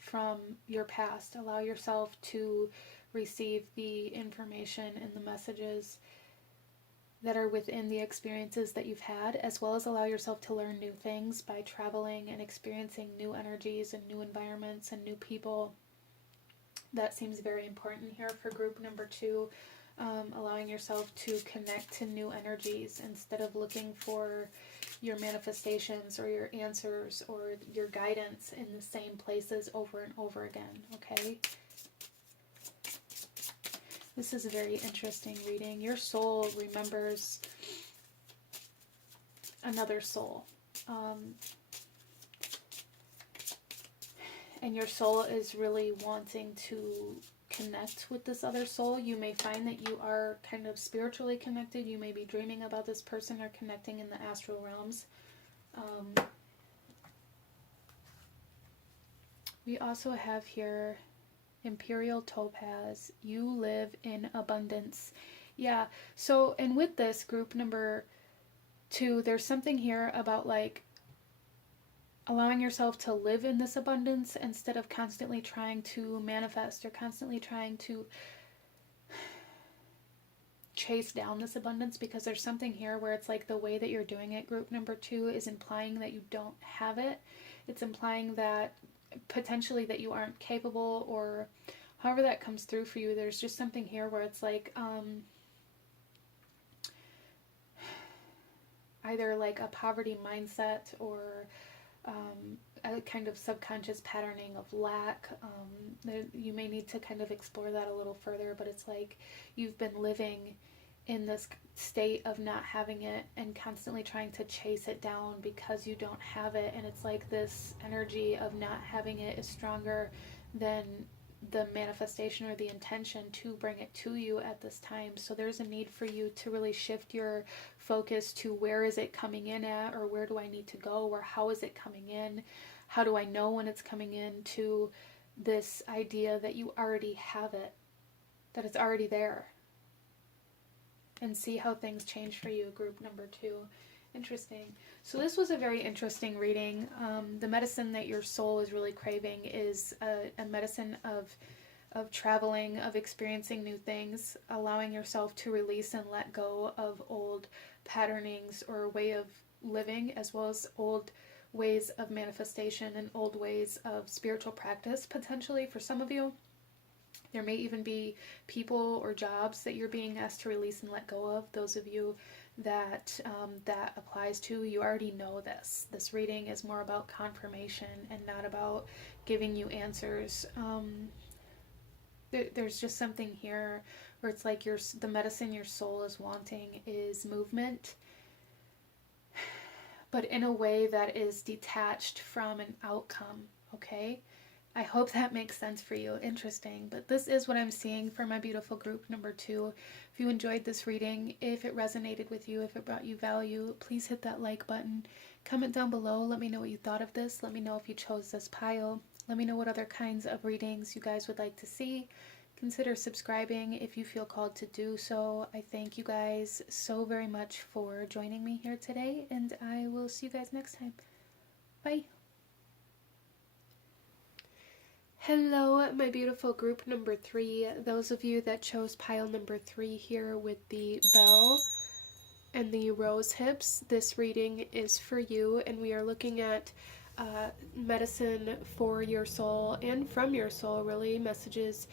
from your past. Allow yourself to receive the information and the messages that are within the experiences that you've had, as well as allow yourself to learn new things by traveling and experiencing new energies and new environments and new people. That seems very important here for group number 2. Allowing yourself to connect to new energies instead of looking for your manifestations or your answers or your guidance in the same places over and over again, okay? This is a very interesting reading. Your soul remembers another soul. And your soul is really wanting to connect with this other soul. You may find that you are kind of spiritually connected. You may be dreaming about this person or connecting in the astral realms. We also have here Imperial Topaz. You live in abundance. Yeah, so, and with this group number 2, there's something here about like allowing yourself to live in this abundance instead of constantly trying to manifest or constantly trying to chase down this abundance, because there's something here where it's like the way that you're doing it, group number 2, is implying that you don't have it. It's implying that potentially that you aren't capable, or however that comes through for you. There's just something here where it's like either like a poverty mindset or a kind of subconscious patterning of lack. You may need to kind of explore that a little further, but it's like you've been living in this state of not having it and constantly trying to chase it down because you don't have it, and it's like this energy of not having it is stronger than the manifestation or the intention to bring it to you at this time. So there's a need for you to really shift your focus to where is it coming in at, or where do I need to go, or how is it coming in, how do I know when it's coming in, to this idea that you already have it, that it's already there. And see how things change for you, group number 2. Interesting. So this was a very interesting reading. The medicine that your soul is really craving is a medicine of traveling, of experiencing new things, allowing yourself to release and let go of old patternings or way of living, as well as old ways of manifestation and old ways of spiritual practice, potentially for some of you. There may even be people or jobs that you're being asked to release and let go of. Those of you that that applies to, you already know this. This reading is more about confirmation and not about giving you answers. There's just something here where it's like the medicine your soul is wanting is movement, but in a way that is detached from an outcome, okay? I hope that makes sense for you. Interesting. But this is what I'm seeing for my beautiful group number 2. If you enjoyed this reading, if it resonated with you, if it brought you value, please hit that like button. Comment down below. Let me know what you thought of this. Let me know if you chose this pile. Let me know what other kinds of readings you guys would like to see. Consider subscribing if you feel called to do so. I thank you guys so very much for joining me here today, and I will see you guys next time. Bye. Hello, my beautiful group number 3. Those of you that chose pile number 3 here with the bell and the rose hips, this reading is for you, and we are looking at medicine for your soul and from your soul, really, messages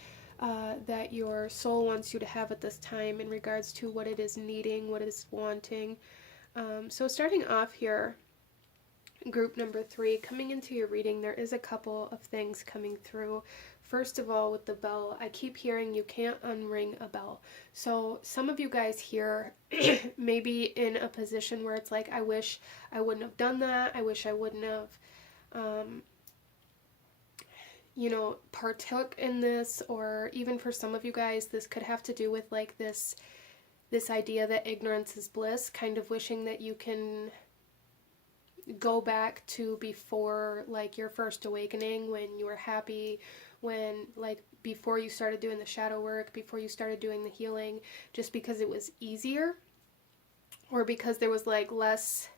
that your soul wants you to have at this time in regards to what it is needing, what it is wanting. So starting off here, group number 3, coming into your reading, there is a couple of things coming through. First of all, with the bell, I keep hearing you can't unring a bell. So some of you guys here may be in a position where it's like, I wish I wouldn't have done that. I wish I wouldn't have, you know, partook in this. Or even for some of you guys, this could have to do with like this idea that ignorance is bliss, kind of wishing that you can go back to before like your first awakening, when you were happy, when like before you started doing the shadow work, before you started doing the healing, just because it was easier, or because there was like less,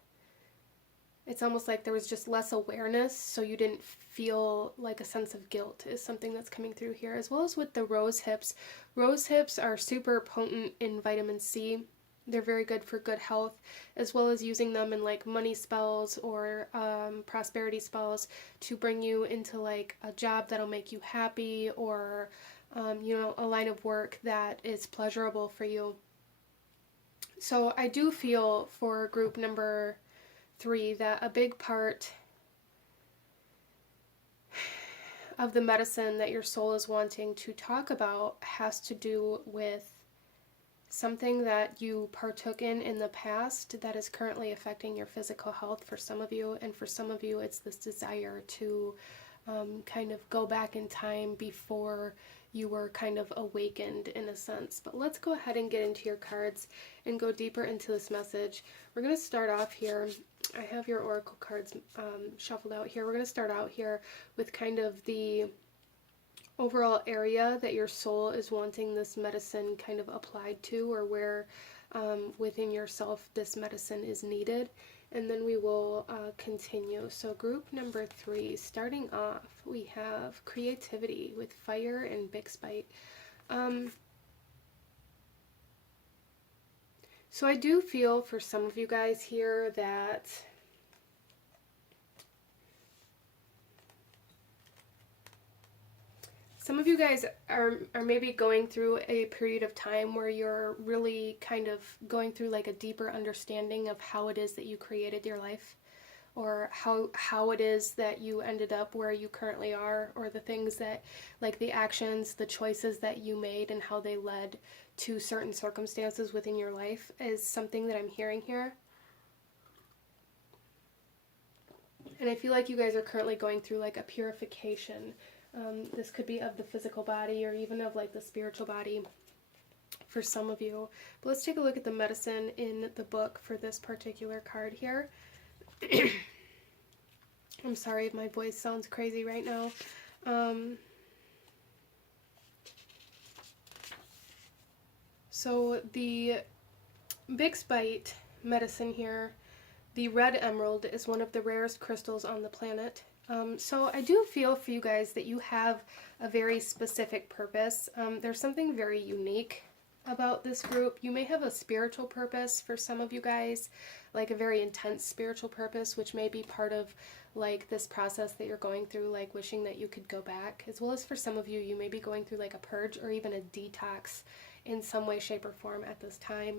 it's almost like there was just less awareness, so you didn't feel like a sense of guilt, is something that's coming through here. As well as with the rose hips. Rose hips are super potent in vitamin C. They're very good for good health, as well as using them in like money spells or prosperity spells to bring you into like a job that'll make you happy, or you know, a line of work that is pleasurable for you. So I do feel for group number 3 that a big part of the medicine that your soul is wanting to talk about has to do with something that you partook in the past that is currently affecting your physical health for some of you. And for some of you, it's this desire to kind of go back in time before you were kind of awakened in a sense. But let's go ahead and get into your cards and go deeper into this message. We're going to start off here. I have your oracle cards shuffled out here. We're going to start out here with kind of the overall area that your soul is wanting this medicine kind of applied to, or where within yourself this medicine is needed. And then we will continue. So group number 3, starting off, we have creativity with fire and big spite. So I do feel for some of you guys here that some of you guys are maybe going through a period of time where you're really kind of going through like a deeper understanding of how it is that you created your life, or how it is that you ended up where you currently are, or the things that, like the actions, the choices that you made and how they led to certain circumstances within your life is something that I'm hearing here. And I feel like you guys are currently going through like a purification. This could be of the physical body, or even of like the spiritual body for some of you. But let's take a look at the medicine in the book for this particular card here. I'm sorry if my voice sounds crazy right now. So the big spite medicine here, the red emerald, is one of the rarest crystals on the planet. So I do feel for you guys that you have a very specific purpose. There's something very unique about this group. You may have a spiritual purpose for some of you guys, like a very intense spiritual purpose, which may be part of like this process that you're going through, like wishing that you could go back. As well as for some of you, you may be going through like a purge or even a detox in some way, shape, or form at this time.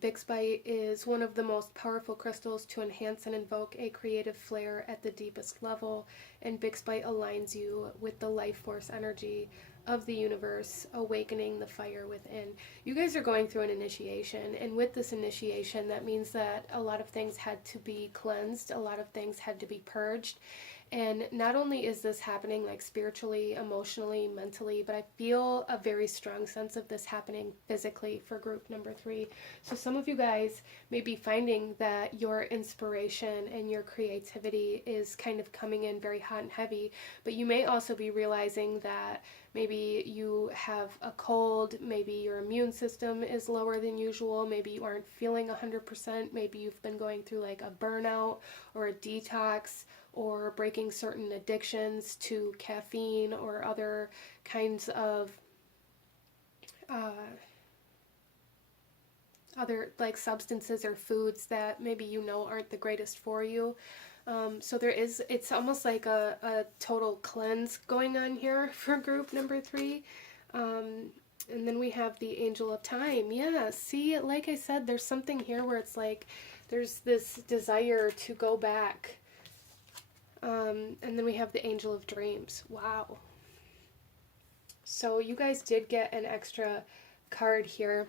Big spite is one of the most powerful crystals to enhance and invoke a creative flair at the deepest level, and big spite aligns you with the life force energy of the universe, awakening the fire within. You guys are going through an initiation, and with this initiation, that means that a lot of things had to be cleansed, a lot of things had to be purged. And not only is this happening like spiritually, emotionally, mentally, but I feel a very strong sense of this happening physically for group number 3. So some of you guys may be finding that your inspiration and your creativity is kind of coming in very hot and heavy, but you may also be realizing that maybe you have a cold, maybe your immune system is lower than usual, maybe you aren't feeling 100%, maybe you've been going through like a burnout or a detox, or breaking certain addictions to caffeine or other kinds of other like substances or foods that maybe you know aren't the greatest for you. So it's almost like a total cleanse going on here for group number 3. And then we have the Angel of Time. Yeah, see, like I said, there's something here where it's like there's this desire to go back. And then we have the Angel of Dreams. Wow. So you guys did get an extra card here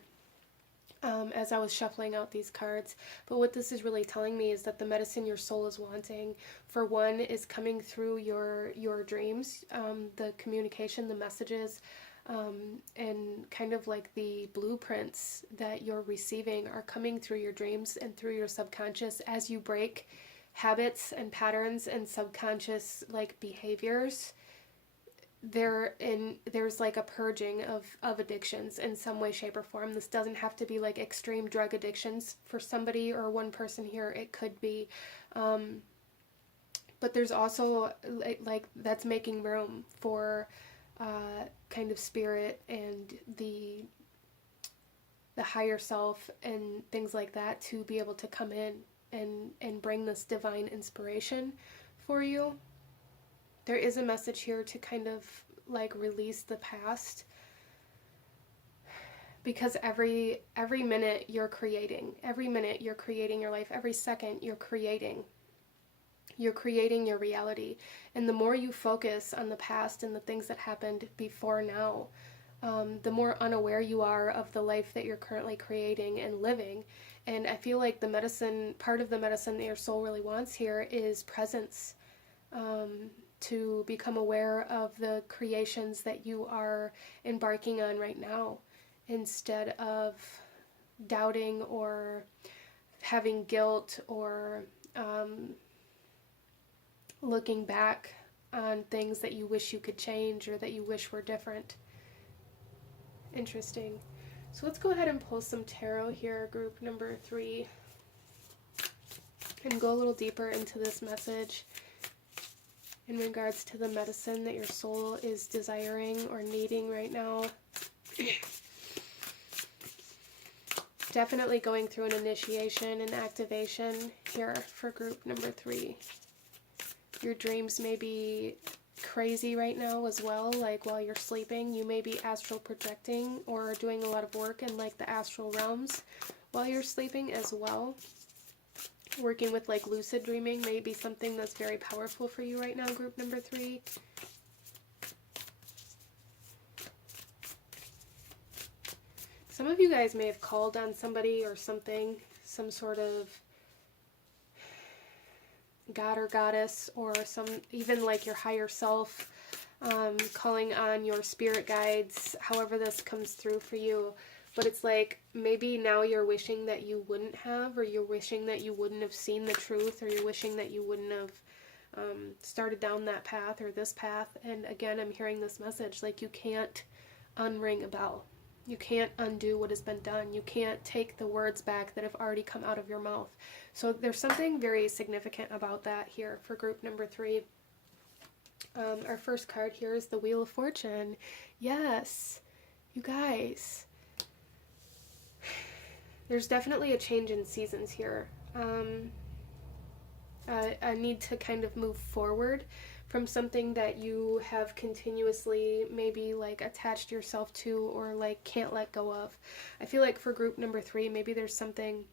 as I was shuffling out these cards. But what this is really telling me is that the medicine your soul is wanting, for one, is coming through your dreams, the communication, the messages, and kind of like the blueprints that you're receiving are coming through your dreams and through your subconscious as you break habits and patterns and subconscious like behaviors. There's like a purging of addictions in some way, shape, or form. This doesn't have to be like extreme drug addictions for somebody or one person here. It could be, but there's also like that's making room for kind of spirit and the higher self and things like that to be able to come in and bring this divine inspiration for you. There is a message here to kind of like release the past, because every minute you're creating. Every minute you're creating your life. Every second you're creating. You're creating your reality. And the more you focus on the past and the things that happened before now, the more unaware you are of the life that you're currently creating and living. And I feel like the medicine, part of the medicine that your soul really wants here is presence. To become aware of the creations that you are embarking on right now, instead of doubting or having guilt or looking back on things that you wish you could change or that you wish were different. Interesting. So let's go ahead and pull some tarot here, group number 3, and go a little deeper into this message in regards to the medicine that your soul is desiring or needing right now. Definitely going through an initiation and activation here for group number 3. Your dreams may be crazy right now as well, like while you're sleeping. You may be astral projecting or doing a lot of work in like the astral realms while you're sleeping as well. Working with like lucid dreaming may be something that's very powerful for you right now, group number 3. Some of you guys may have called on somebody or something, some sort of god or goddess, or some even like your higher self, calling on your spirit guides, however this comes through for you. But it's like maybe now you're wishing that you wouldn't have, or you're wishing that you wouldn't have seen the truth, or you're wishing that you wouldn't have started down that path or this path. And again, I'm hearing this message like you can't unring a bell. You can't undo what has been done. You can't take the words back that have already come out of your mouth. So there's something very significant about that here for group number 3. Our first card here is the Wheel of Fortune. Yes, you guys. There's definitely a change in seasons here. A need to kind of move forward from something that you have continuously maybe like attached yourself to or like can't let go of. I feel like for group number 3, maybe there's something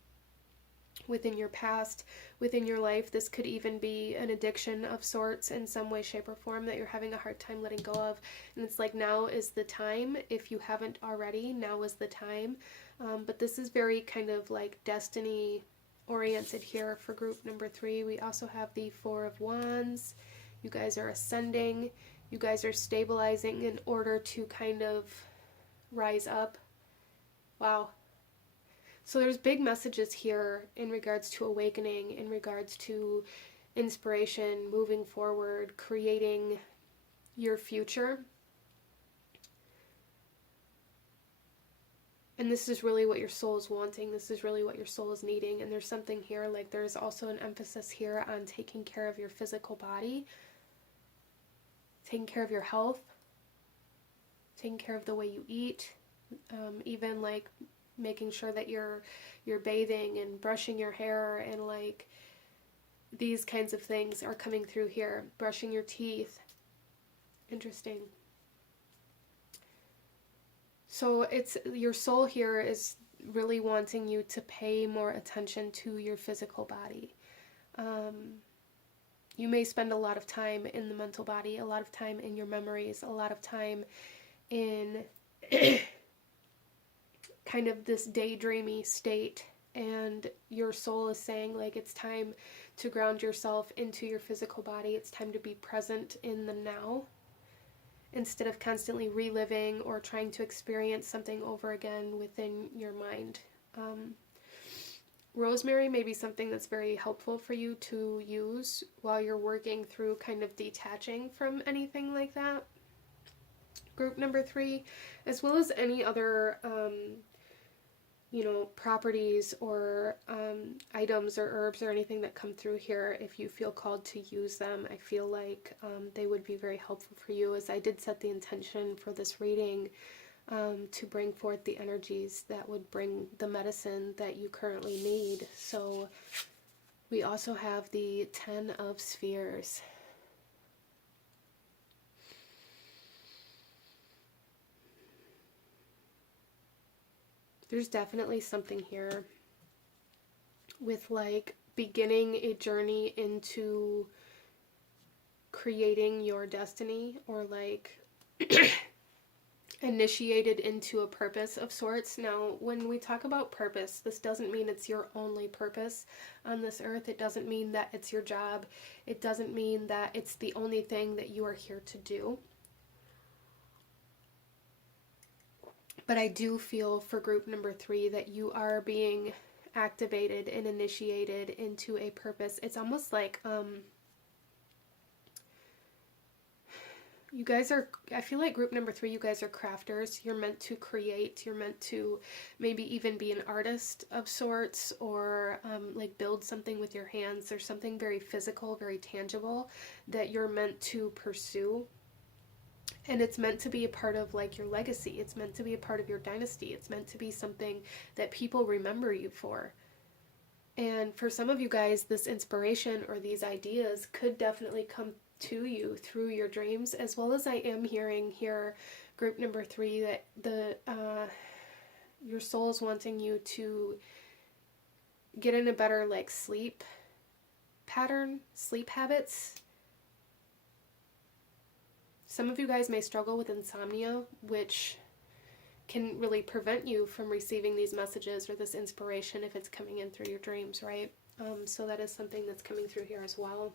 within your past, within your life. This could even be an addiction of sorts in some way, shape, or form that you're having a hard time letting go of. And it's like now is the time. If you haven't already, now is the time. But this is very kind of like destiny oriented here for group number 3. We also have the 4 of Wands. You guys are ascending. You guys are stabilizing in order to kind of rise up. Wow. So there's big messages here in regards to awakening, in regards to inspiration, moving forward, creating your future. And this is really what your soul is wanting. This is really what your soul is needing. And there's something here, like there's also an emphasis here on taking care of your physical body, taking care of your health, taking care of the way you eat, even like making sure that you're bathing and brushing your hair, and like these kinds of things are coming through here. Brushing your teeth. Interesting. So it's your soul here is really wanting you to pay more attention to your physical body. You may spend a lot of time in the mental body, a lot of time in your memories, a lot of time in kind of this daydreamy state, and your soul is saying like it's time to ground yourself into your physical body. It's time to be present in the now instead of constantly reliving or trying to experience something over again within your mind. Rosemary may be something that's very helpful for you to use while you're working through kind of detaching from anything like that. Group number 3, as well as any other properties or items or herbs or anything that come through here, if you feel called to use them, I feel like they would be very helpful for you, as I did set the intention for this reading to bring forth the energies that would bring the medicine that you currently need. So we also have the 10 of Spheres. There's definitely something here with like beginning a journey into creating your destiny, or like initiated into a purpose of sorts. Now, when we talk about purpose, this doesn't mean it's your only purpose on this earth. It doesn't mean that it's your job. It doesn't mean that it's the only thing that you are here to do. But I do feel for group number 3 that you are being activated and initiated into a purpose. It's almost like you guys are, I feel like group number 3, you guys are crafters. You're meant to create. You're meant to maybe even be an artist of sorts, or like build something with your hands. There's something very physical, very tangible that you're meant to pursue. And it's meant to be a part of like your legacy. It's meant to be a part of your dynasty. It's meant to be something that people remember you for. And for some of you guys, this inspiration or these ideas could definitely come to you through your dreams, as well as I am hearing here, group number 3, that your soul is wanting you to get in a better like sleep pattern, sleep habits. Some of you guys may struggle with insomnia, which can really prevent you from receiving these messages or this inspiration if it's coming in through your dreams, right? So that is something that's coming through here as well.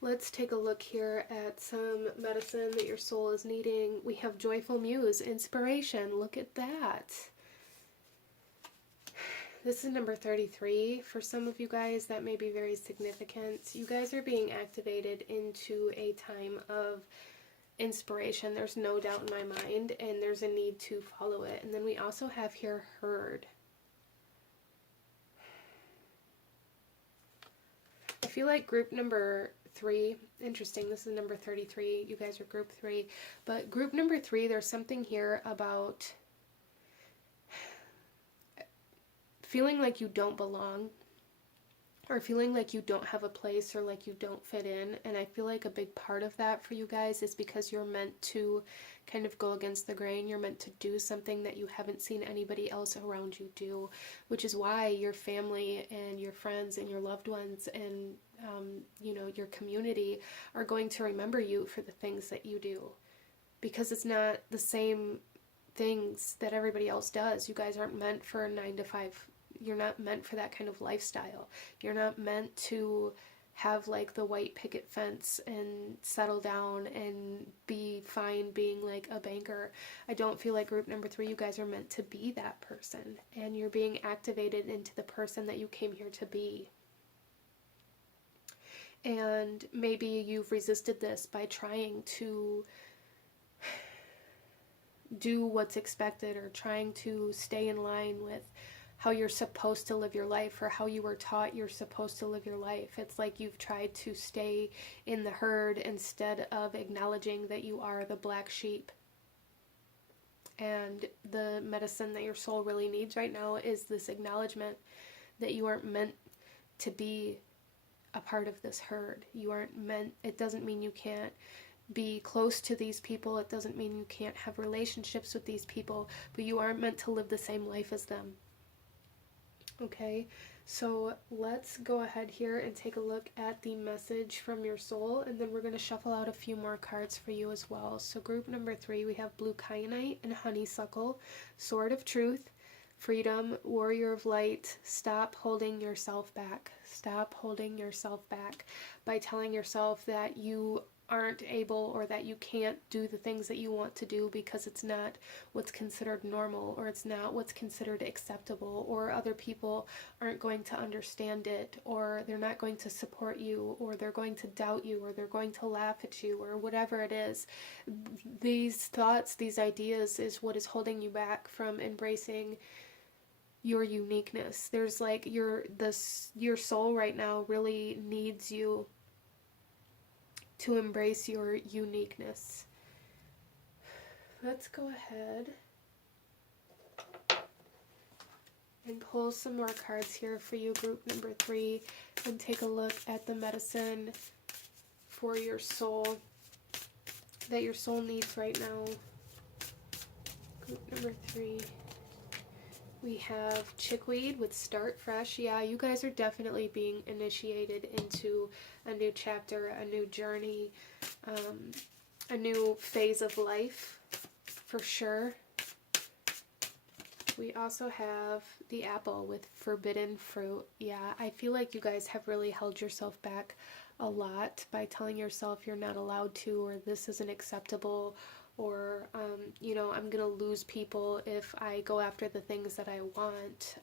Let's take a look here at some medicine that your soul is needing. We have Joyful Muse, inspiration. Look at that. This is number 33. For some of you guys, that may be very significant. You guys are being activated into a time of inspiration. There's no doubt in my mind, and there's a need to follow it. And then we also have here heard. I feel like group number 3, interesting, this is number 33, you guys are group 3, but group number 3, there's something here about feeling like you don't belong, or feeling like you don't have a place, or like you don't fit in. And I feel like a big part of that for you guys is because you're meant to kind of go against the grain. You're meant to do something that you haven't seen anybody else around you do, which is why your family and your friends and your loved ones and your community are going to remember you for the things that you do, because it's not the same things that everybody else does. You guys aren't meant for a 9-to-5. You're not meant for that kind of lifestyle. You're not meant to have like the white picket fence and settle down and be fine being like a banker. I don't feel like group number 3, you guys are meant to be that person, and you're being activated into the person that you came here to be. And maybe you've resisted this by trying to do what's expected, or trying to stay in line with how you're supposed to live your life, or how you were taught you're supposed to live your life. It's like you've tried to stay in the herd instead of acknowledging that you are the black sheep. And the medicine that your soul really needs right now is this acknowledgement that you aren't meant to be a part of this herd. You aren't meant, it doesn't mean you can't be close to these people. It doesn't mean you can't have relationships with these people, but you aren't meant to live the same life as them. Okay, so let's go ahead here and take a look at the message from your soul, and then we're going to shuffle out a few more cards for you as well. So group number 3, we have blue kyanite and honeysuckle, sword of truth, freedom, warrior of light. Stop holding yourself back. Stop holding yourself back by telling yourself that you aren't able or that you can't do the things that you want to do because it's not what's considered normal, or it's not what's considered acceptable, or other people aren't going to understand it, or they're not going to support you, or they're going to doubt you, or they're going to laugh at you, or whatever it is. These thoughts, these ideas is what is holding you back from embracing your uniqueness. There's like your soul right now really needs you to embrace your uniqueness. Let's go ahead and pull some more cards here for you, group number 3, and take a look at the medicine for your soul that your soul needs right now. Group number 3. We have chickweed with start fresh. Yeah, you guys are definitely being initiated into a new chapter, a new journey, a new phase of life, for sure. We also have the apple with forbidden fruit. Yeah, I feel like you guys have really held yourself back a lot by telling yourself you're not allowed to, or this isn't acceptable, or, you know, I'm gonna lose people if I go after the things that I want.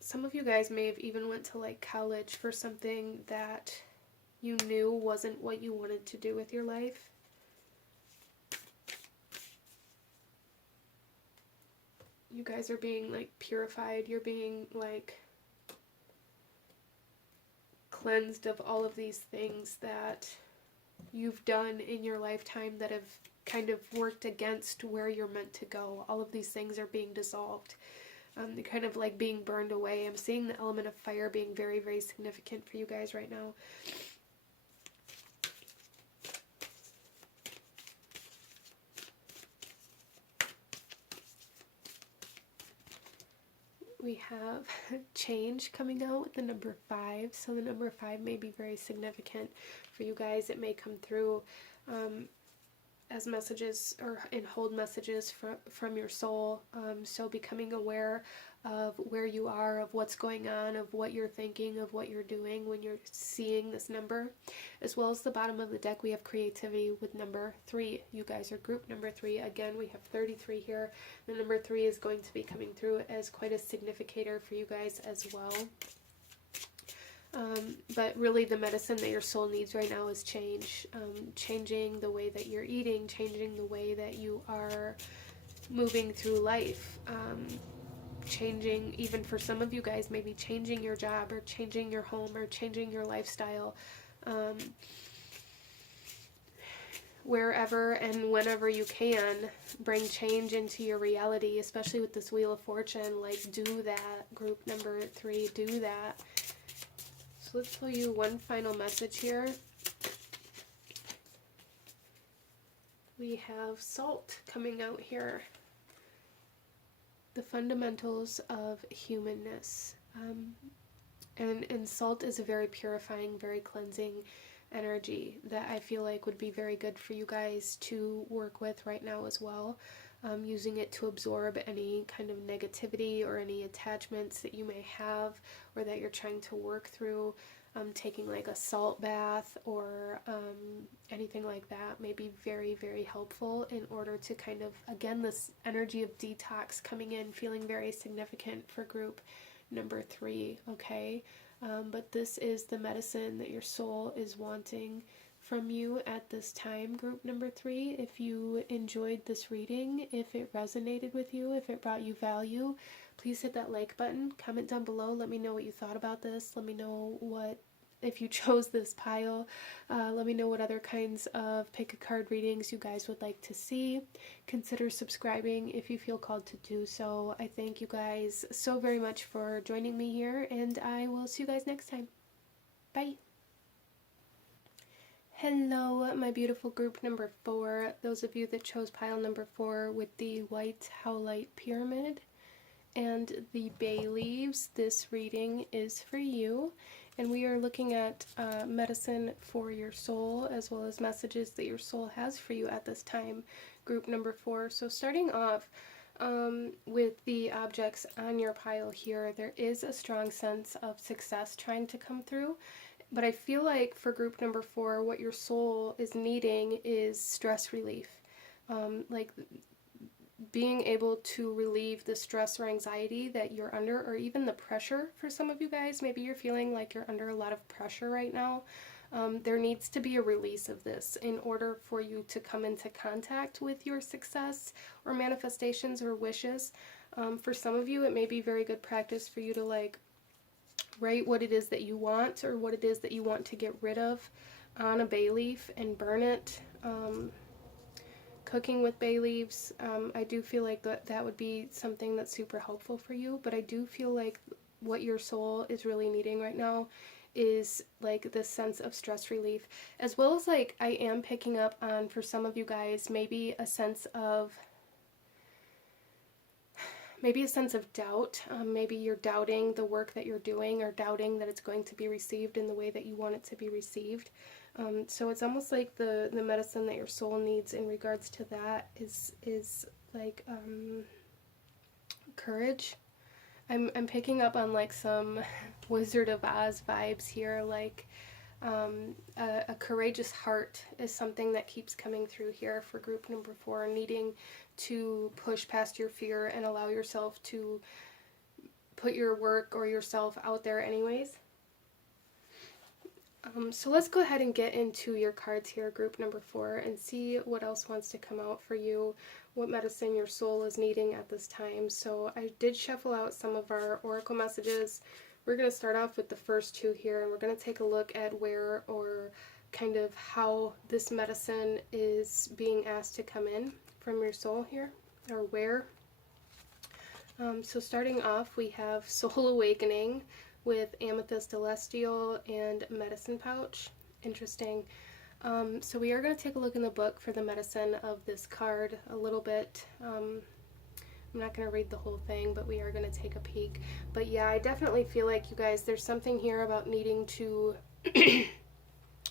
Some of you guys may have even went to like college for something that you knew wasn't what you wanted to do with your life. You guys are being like purified. You're being like cleansed of all of these things that you've done in your lifetime that have kind of worked against where you're meant to go. All of these things are being dissolved. They're kind of like being burned away. I'm seeing the element of fire being very, very significant for you guys right now. We have change coming out with the number 5. So the number 5 may be very significant for you guys. It may come through as messages or in hold messages from your soul. So becoming aware of where you are, of what's going on, of what you're thinking, of what you're doing when you're seeing this number. As well as the bottom of the deck, we have creativity with number 3. You guys are group number 3. Again, we have 33 here. The number 3 is going to be coming through as quite a significator for you guys as well. But really the medicine that your soul needs right now is change. Changing the way that you're eating, changing the way that you are moving through life. Changing, even for some of you guys, maybe changing your job or changing your home or changing your lifestyle. Wherever and whenever you can, bring change into your reality, especially with this Wheel of Fortune. Like, do that, group number 3, do that. So let's pull you one final message here. We have salt coming out here. The fundamentals of humanness. And salt is a very purifying, very cleansing energy that I feel like would be very good for you guys to work with right now as well. Using it to absorb any kind of negativity or any attachments that you may have or that you're trying to work through. Taking like a salt bath or anything like that may be very, very helpful in order to kind of, again, this energy of detox coming in, feeling very significant for group number 3, okay? But this is the medicine that your soul is wanting from you at this time, group number 3. If you enjoyed this reading, if it resonated with you, if it brought you value, please hit that like button, comment down below, let me know what you thought about this, let me know what if you chose this pile. Let me know what other kinds of pick a card readings you guys would like to see. Consider subscribing if you feel called to do so. I thank you guys so very much for joining me here, and I will see you guys next time. Bye. Hello, my beautiful group number 4. Those of you that chose pile number 4 with the white howlite pyramid and the bay leaves, this reading is for you. And we are looking at medicine for your soul, as well as messages that your soul has for you at this time, group number 4. So starting off with the objects on your pile here, there is a strong sense of success trying to come through. But I feel like for group number 4, what your soul is needing is stress relief. Like being able to relieve the stress or anxiety that you're under, or even the pressure for some of you guys. Maybe you're feeling like you're under a lot of pressure right now. There needs to be a release of this in order for you to come into contact with your success or manifestations or wishes. For some of you, it may be very good practice for you to like write what it is that you want, or what it is that you want to get rid of on a bay leaf and burn it. Cooking with bay leaves, I do feel like that would be something that's super helpful for you, but I do feel like what your soul is really needing right now is like this sense of stress relief, as well as like I am picking up on, for some of you guys, maybe a sense of doubt. Maybe you're doubting the work that you're doing, or doubting that it's going to be received in the way that you want it to be received. So it's almost like the medicine that your soul needs in regards to that is like courage. I'm picking up on like some Wizard of Oz vibes here, like a courageous heart is something that keeps coming through here for group number 4, needing to push past your fear and allow yourself to put your work or yourself out there anyways. So let's go ahead and get into your cards here, group number 4, and see what else wants to come out for you, what medicine your soul is needing at this time. So I did shuffle out some of our oracle messages. We're going to start off with the first 2 here, and we're going to take a look at where, or kind of how, this medicine is being asked to come in from your soul here, or where. So starting off, we have Soul Awakening with Amethyst Celestial and Medicine Pouch. Interesting. So we are going to take a look in the book for the medicine of this card a little bit. I'm not going to read the whole thing, but we are going to take a peek. But yeah, I definitely feel like, you guys, there's something here about needing to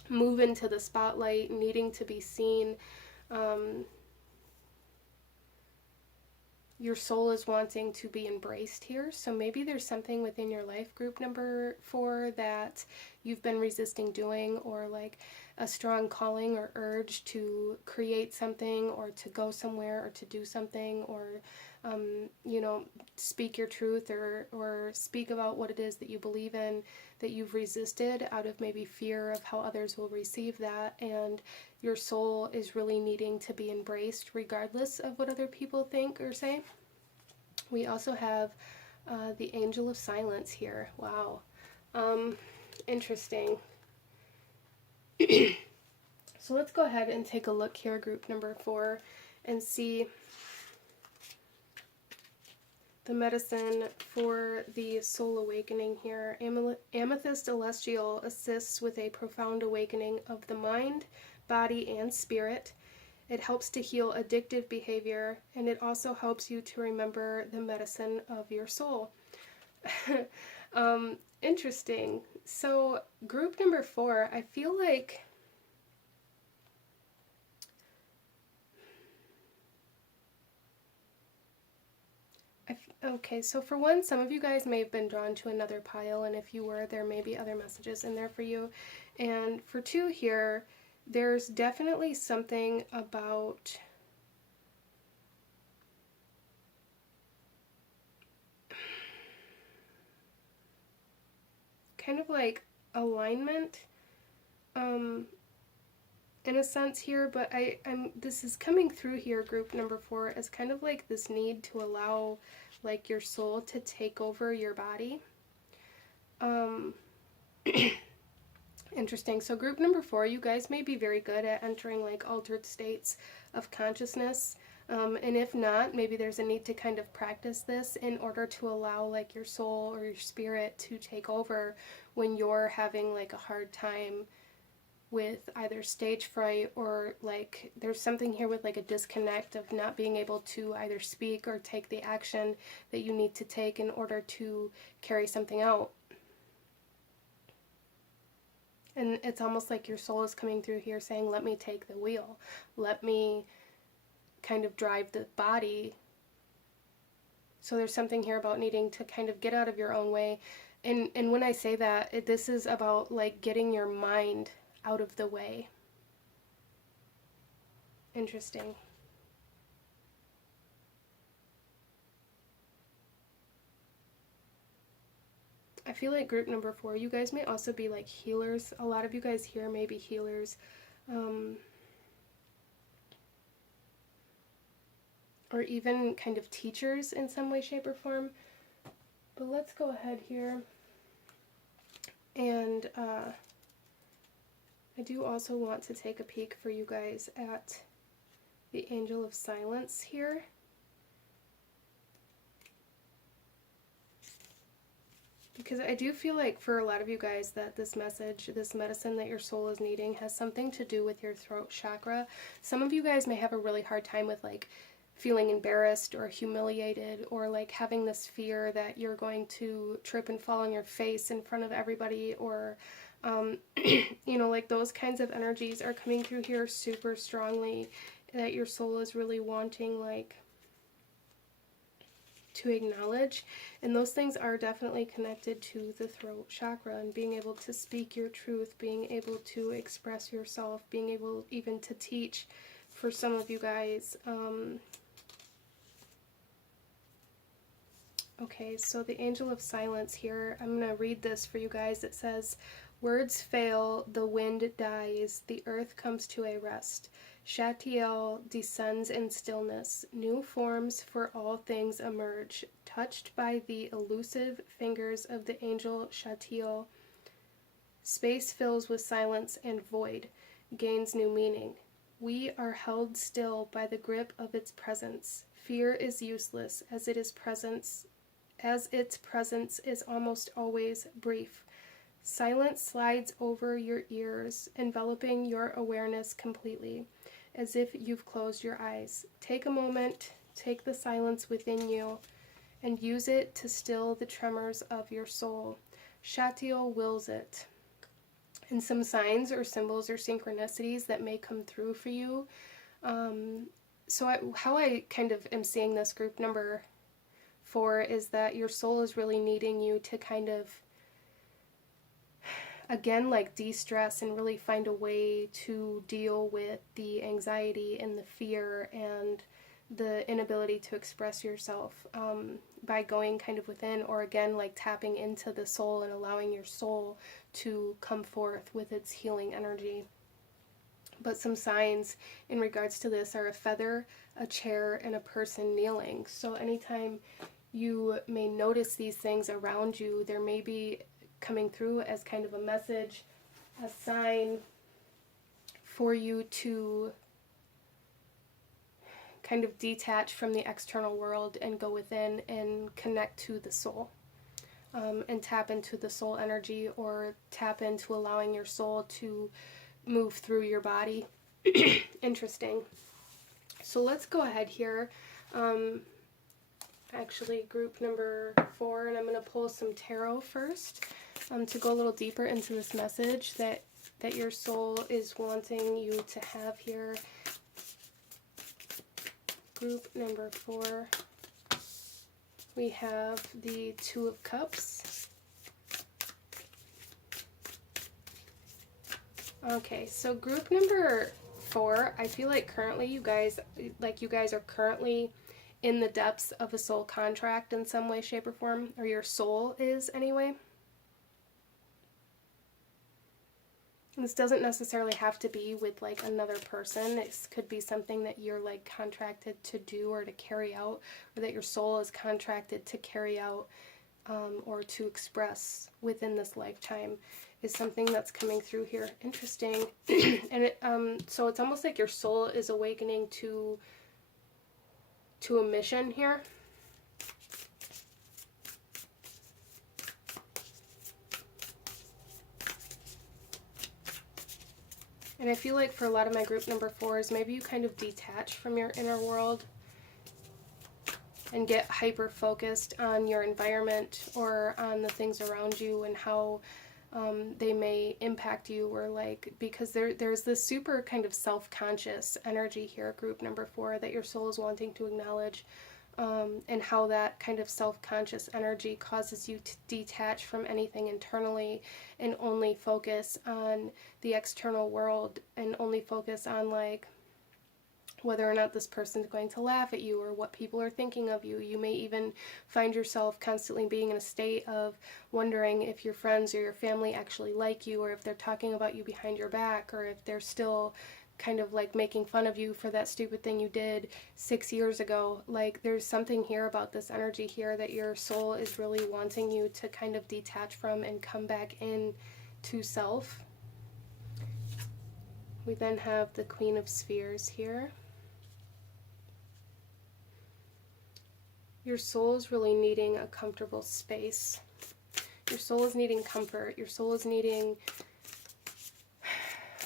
move into the spotlight, needing to be seen. Your soul is wanting to be embraced here. So maybe there's something within your life, group number 4, that you've been resisting doing, or like a strong calling or urge to create something, or to go somewhere, or to do something, or you know, speak your truth, or speak about what it is that you believe in, that you've resisted out of maybe fear of how others will receive that. And your soul is really needing to be embraced regardless of what other people think or say. We also have the Angel of Silence here. Wow. Interesting. So let's go ahead and take a look here, group number 4, and see the medicine for the soul awakening here. Amethyst Celestial assists with a profound awakening of the mind, body, and spirit. It helps to heal addictive behavior, and it also helps you to remember the medicine of your soul. Interesting. So group number 4, I feel like okay, so for one, some of you guys may have been drawn to another pile, and if you were, there may be other messages in there for you. And for 2 here, there's definitely something about kind of like alignment, in a sense here, but this is coming through here, group number 4, as kind of like this need to allow like your soul to take over your body. Interesting. So group number 4, you guys may be very good at entering like altered states of consciousness. And if not, maybe there's a need to kind of practice this in order to allow like your soul or your spirit to take over when you're having like a hard time with either stage fright, or like there's something here with like a disconnect of not being able to either speak or take the action that you need to take in order to carry something out. And it's almost like your soul is coming through here saying, let me take the wheel. Let me kind of drive the body. So there's something here about needing to kind of get out of your own way. And when I say that, this is about like getting your mind out of the way. Interesting. I feel like group number 4, you guys may also be like healers. A lot of you guys here may be healers. Or even kind of teachers in some way, shape, or form. But let's go ahead here. And I do also want to take a peek for you guys at the Angel of Silence here. Because I do feel like for a lot of you guys that this message, this medicine that your soul is needing has something to do with your throat chakra. Some of you guys may have a really hard time with like feeling embarrassed or humiliated, or like having this fear that you're going to trip and fall on your face in front of everybody, or you know, like those kinds of energies are coming through here super strongly, that your soul is really wanting like to acknowledge. And those things are definitely connected to the throat chakra and being able to speak your truth, being able to express yourself, being able even to teach for some of you guys. Okay, so the Angel of Silence here, I'm going to read this for you guys. It says, words fail, the wind dies, the earth comes to a rest. Shatiel descends in stillness. New forms for all things emerge. Touched by the elusive fingers of the angel Shatiel, space fills with silence and void, gains new meaning. We are held still by the grip of its presence. Fear is useless, as its presence is almost always brief. Silence slides over your ears, enveloping your awareness completely, as if you've closed your eyes. Take a moment, take the silence within you, and use it to still the tremors of your soul. Shatiel wills it. And some signs or symbols or synchronicities that may come through for you. How I kind of am seeing this group number 4 is that your soul is really needing you to kind of, again, like de-stress and really find a way to deal with the anxiety and the fear and the inability to express yourself by going kind of within, or again, like tapping into the soul and allowing your soul to come forth with its healing energy. But some signs in regards to this are a feather, a chair, and a person kneeling. So anytime you may notice these things around you, there may be coming through as kind of a message, a sign for you to kind of detach from the external world and go within and connect to the soul, and tap into the soul energy, or tap into allowing your soul to move through your body. Interesting. So let's go ahead here. Actually, group number 4, and I'm going to pull some tarot first to go a little deeper into this message that your soul is wanting you to have here. Group number 4, we have the Two of Cups. Okay, so group number 4, I feel like currently you guys are currently in the depths of a soul contract in some way, shape, or form, or your soul is anyway. This doesn't necessarily have to be with like another person. This could be something that you're like contracted to do or to carry out, or that your soul is contracted to carry out or to express within this lifetime is something that's coming through here. Interesting. And so it's almost like your soul is awakening to a mission here. And I feel like for a lot of my group number 4s, maybe you kind of detach from your inner world and get hyper focused on your environment or on the things around you and how they may impact you, or like, because there's this super kind of self-conscious energy here, group number 4, that your soul is wanting to acknowledge, and how that kind of self-conscious energy causes you to detach from anything internally and only focus on the external world, and only focus on like whether or not this person's going to laugh at you or what people are thinking of you. You may even find yourself constantly being in a state of wondering if your friends or your family actually like you, or if they're talking about you behind your back, or if they're still kind of like making fun of you for that stupid thing you did 6 years ago. Like, there's something here about this energy here that your soul is really wanting you to kind of detach from and come back in to self. We then have the Queen of Spheres here. Your soul is really needing a comfortable space. Your soul is needing comfort. Your soul is needing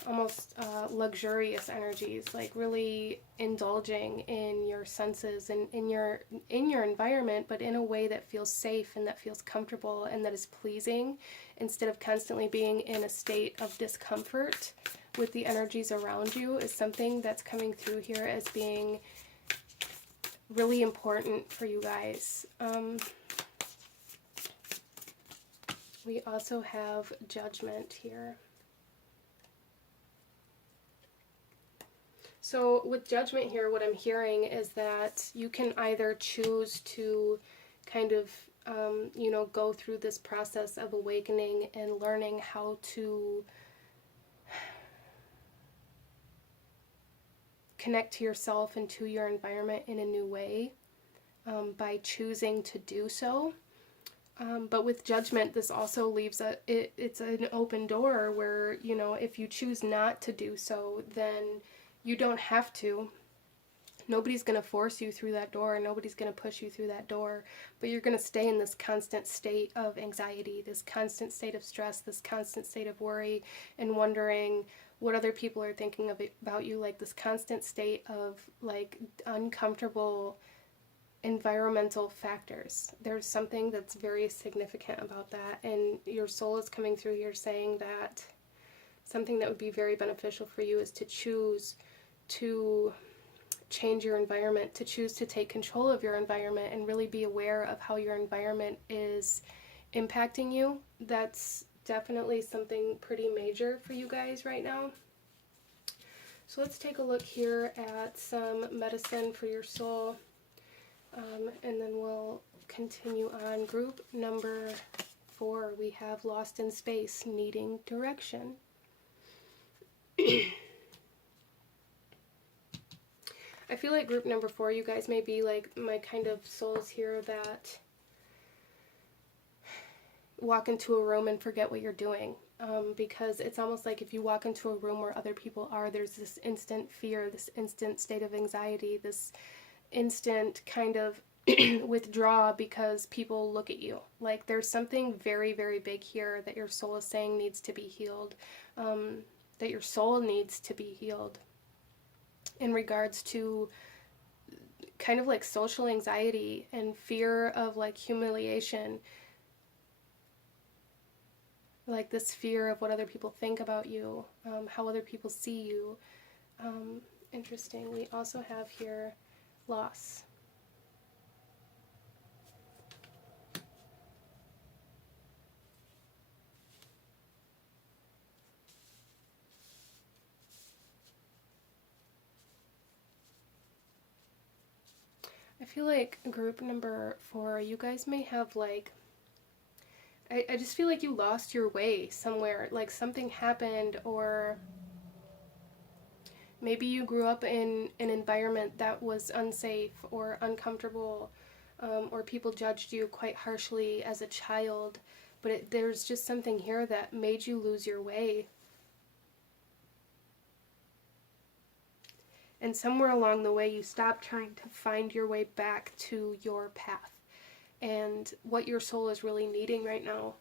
almost luxurious energies, like really indulging in your senses and in your environment, but in a way that feels safe and that feels comfortable and that is pleasing, instead of constantly being in a state of discomfort with the energies around you, is something that's coming through here as being really important for you guys. We also have Judgment here. So with Judgment here, what I'm hearing is that you can either choose to kind of, you know, go through this process of awakening and learning how to connect to yourself and to your environment in a new way, by choosing to do so. But with Judgment, this also leaves it's an open door where, you know, if you choose not to do so, then you don't have to. Nobody's going to force you through that door. Nobody's going to push you through that door. But you're going to stay in this constant state of anxiety, this constant state of stress, this constant state of worry and wondering what other people are thinking about you, like this constant state of like uncomfortable environmental factors. There's something that's very significant about that, and your soul is coming through here saying that something that would be very beneficial for you is to choose to change your environment, to choose to take control of your environment and really be aware of how your environment is impacting you. That's definitely something pretty major for you guys right now. So let's take a look here at some medicine for your soul, and then we'll continue on. Group number 4, we have Lost in Space, Needing Direction. I feel like group number 4, you guys may be like my kind of souls here that walk into a room and forget what you're doing. Because it's almost like if you walk into a room where other people are, there's this instant fear, this instant state of anxiety, this instant kind of withdraw because people look at you. Like, there's something very, very big here that your soul is saying needs to be healed, that your soul needs to be healed in regards to kind of like social anxiety and fear of like humiliation, like this fear of what other people think about you, how other people see you. Interesting. We also have here loss. I feel like group number 4, you guys may have like, I just feel like you lost your way somewhere, like something happened, or maybe you grew up in an environment that was unsafe or uncomfortable, or people judged you quite harshly as a child, but there's just something here that made you lose your way. And somewhere along the way, you stopped trying to find your way back to your path. And what your soul is really needing right now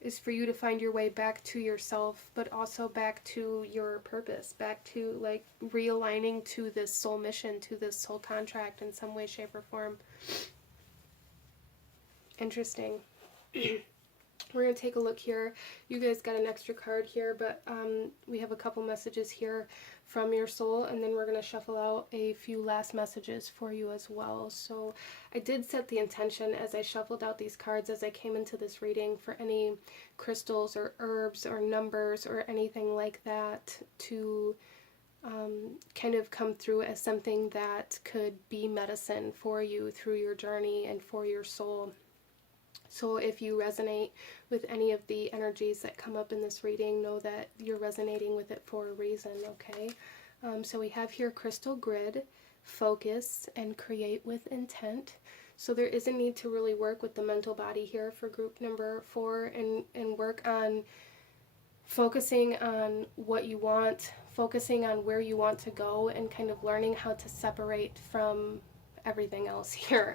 is for you to find your way back to yourself, but also back to your purpose, back to like realigning to this soul mission, to this soul contract in some way, shape, or form. Interesting. We're going to take a look here. You guys got an extra card here, but we have a couple messages here from your soul, and then we're going to shuffle out a few last messages for you as well. So I did set the intention as I shuffled out these cards as I came into this reading for any crystals or herbs or numbers or anything like that to kind of come through as something that could be medicine for you through your journey and for your soul. So if you resonate with any of the energies that come up in this reading, know that you're resonating with it for a reason, okay? So we have here crystal grid, focus, and create with intent. So there is a need to really work with the mental body here for group number 4 and work on focusing on what you want, focusing on where you want to go, and kind of learning how to separate from everything else here.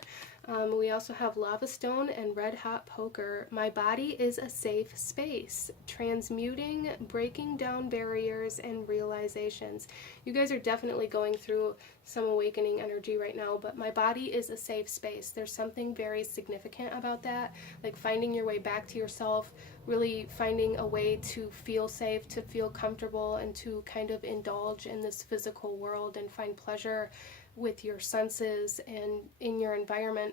We also have lava stone and red hot poker. My body is a safe space. Transmuting, breaking down barriers and realizations. You guys are definitely going through some awakening energy right now, but my body is a safe space. There's something very significant about that, like finding your way back to yourself, really finding a way to feel safe, to feel comfortable, and to kind of indulge in this physical world and find pleasure with your senses and in your environment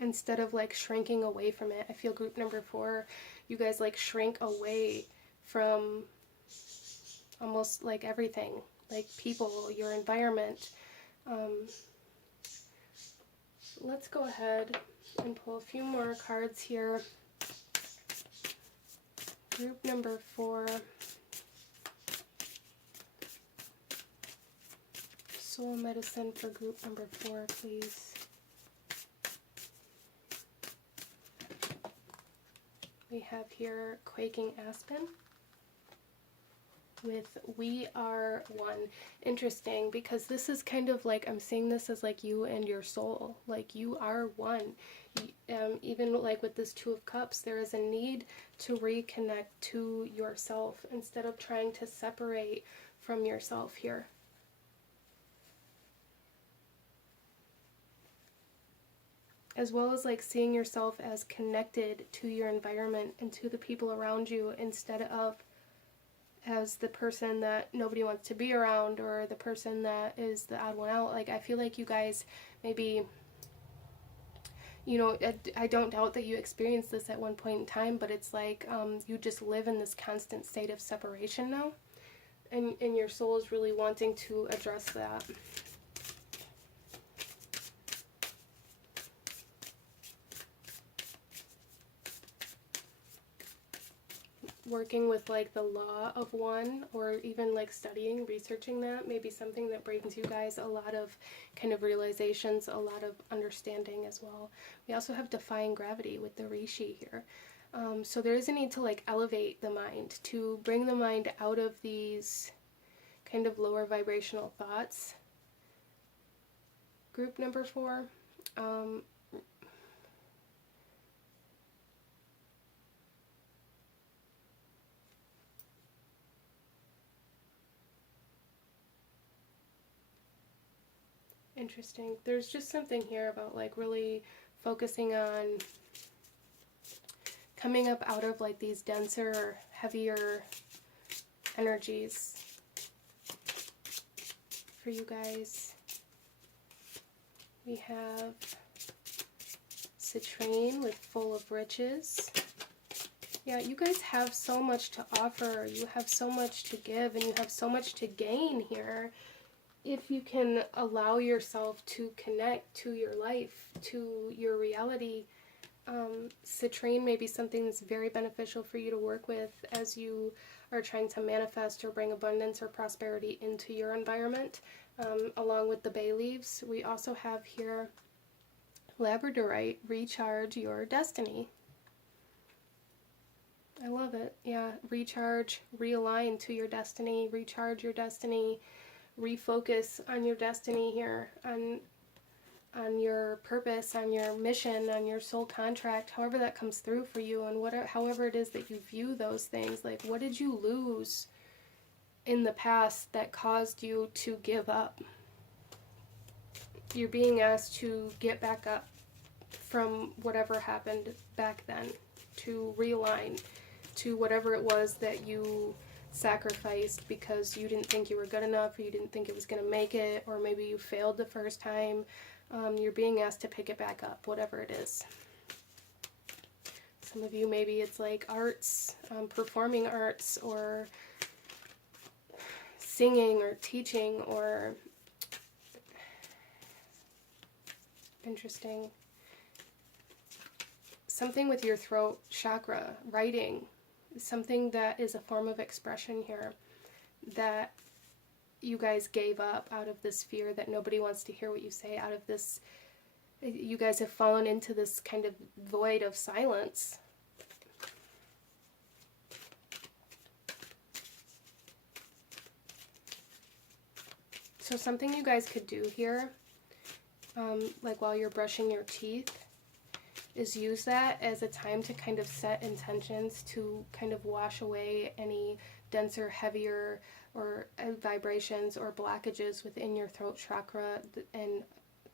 instead of like shrinking away from it. I feel group number 4, you guys like shrink away from almost like everything, like people, your environment. Let's go ahead and pull a few more cards here. Group number 4. Soul medicine for group number 4, please. We have here Quaking Aspen with We Are One. Interesting, because this is kind of like, I'm seeing this as like you and your soul, like you are one. Even like with this Two of Cups, there is a need to reconnect to yourself instead of trying to separate from yourself here. As well as like seeing yourself as connected to your environment and to the people around you instead of as the person that nobody wants to be around or the person that is the odd one out. Like I feel like you guys maybe, you know, I don't doubt that you experienced this at one point in time, but it's like you just live in this constant state of separation now, and your soul is really wanting to address that. Working with like the law of one, or even like studying, researching that, maybe something that brings you guys a lot of kind of realizations, a lot of understanding as well. We also have defying gravity with the Rishi here. So there is a need to like elevate the mind, to bring the mind out of these kind of lower vibrational thoughts. Group number 4. Interesting. There's just something here about like really focusing on coming up out of like these denser, heavier energies for you guys. We have Citrine with Full of Riches. Yeah, you guys have so much to offer. You have so much to give, and you have so much to gain here. If you can allow yourself to connect to your life, to your reality, Citrine may be something that's very beneficial for you to work with as you are trying to manifest or bring abundance or prosperity into your environment, along with the bay leaves. We also have here labradorite, recharge your destiny. I love it. Yeah, recharge, realign to your destiny, recharge your destiny, refocus on your destiny here, on your purpose, on your mission, on your soul contract, however that comes through for you, and whatever, however it is that you view those things. Like, what did you lose in the past that caused you to give up? You're being asked to get back up from whatever happened back then, to realign to whatever it was that you sacrificed because you didn't think you were good enough, or you didn't think it was going to make it, or maybe you failed the first time. You're being asked to pick it back up, whatever it is. Some of you, maybe it's like arts, performing arts, or singing, or teaching, or interesting. Something with your throat chakra, writing, something that is a form of expression here that you guys gave up out of this fear that nobody wants to hear what you say, out of this, you guys have fallen into this kind of void of silence. So something you guys could do here, like while you're brushing your teeth, is use that as a time to kind of set intentions to kind of wash away any denser, heavier, or vibrations or blockages within your throat chakra, and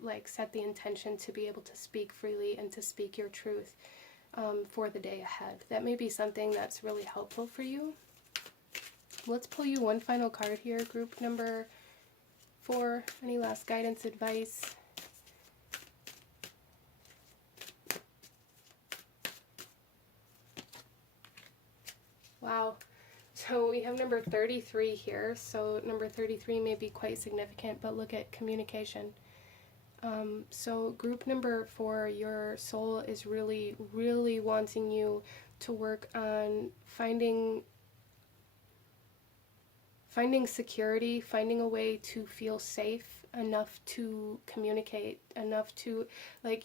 like set the intention to be able to speak freely and to speak your truth for the day ahead. That may be something that's really helpful for you. Let's pull you one final card here, group number 4. Any last guidance, advice? Wow. So we have number 33 here. So number 33 may be quite significant, but look at communication. So group number 4, your soul is really, really wanting you to work on finding security, finding a way to feel safe enough to communicate, enough to, like,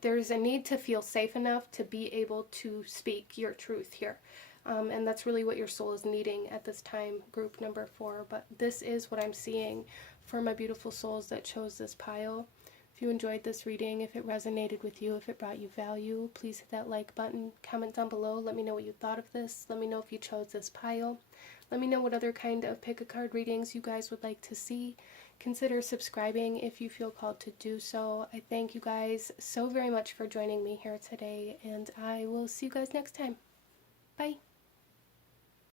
there's a need to feel safe enough to be able to speak your truth here. And that's really what your soul is needing at this time, group number 4. But this is what I'm seeing for my beautiful souls that chose this pile. If you enjoyed this reading, if it resonated with you, if it brought you value, please hit that like button. Comment down below. Let me know what you thought of this. Let me know if you chose this pile. Let me know what other kind of pick-a-card readings you guys would like to see. Consider subscribing if you feel called to do so. I thank you guys so very much for joining me here today, and I will see you guys next time. Bye.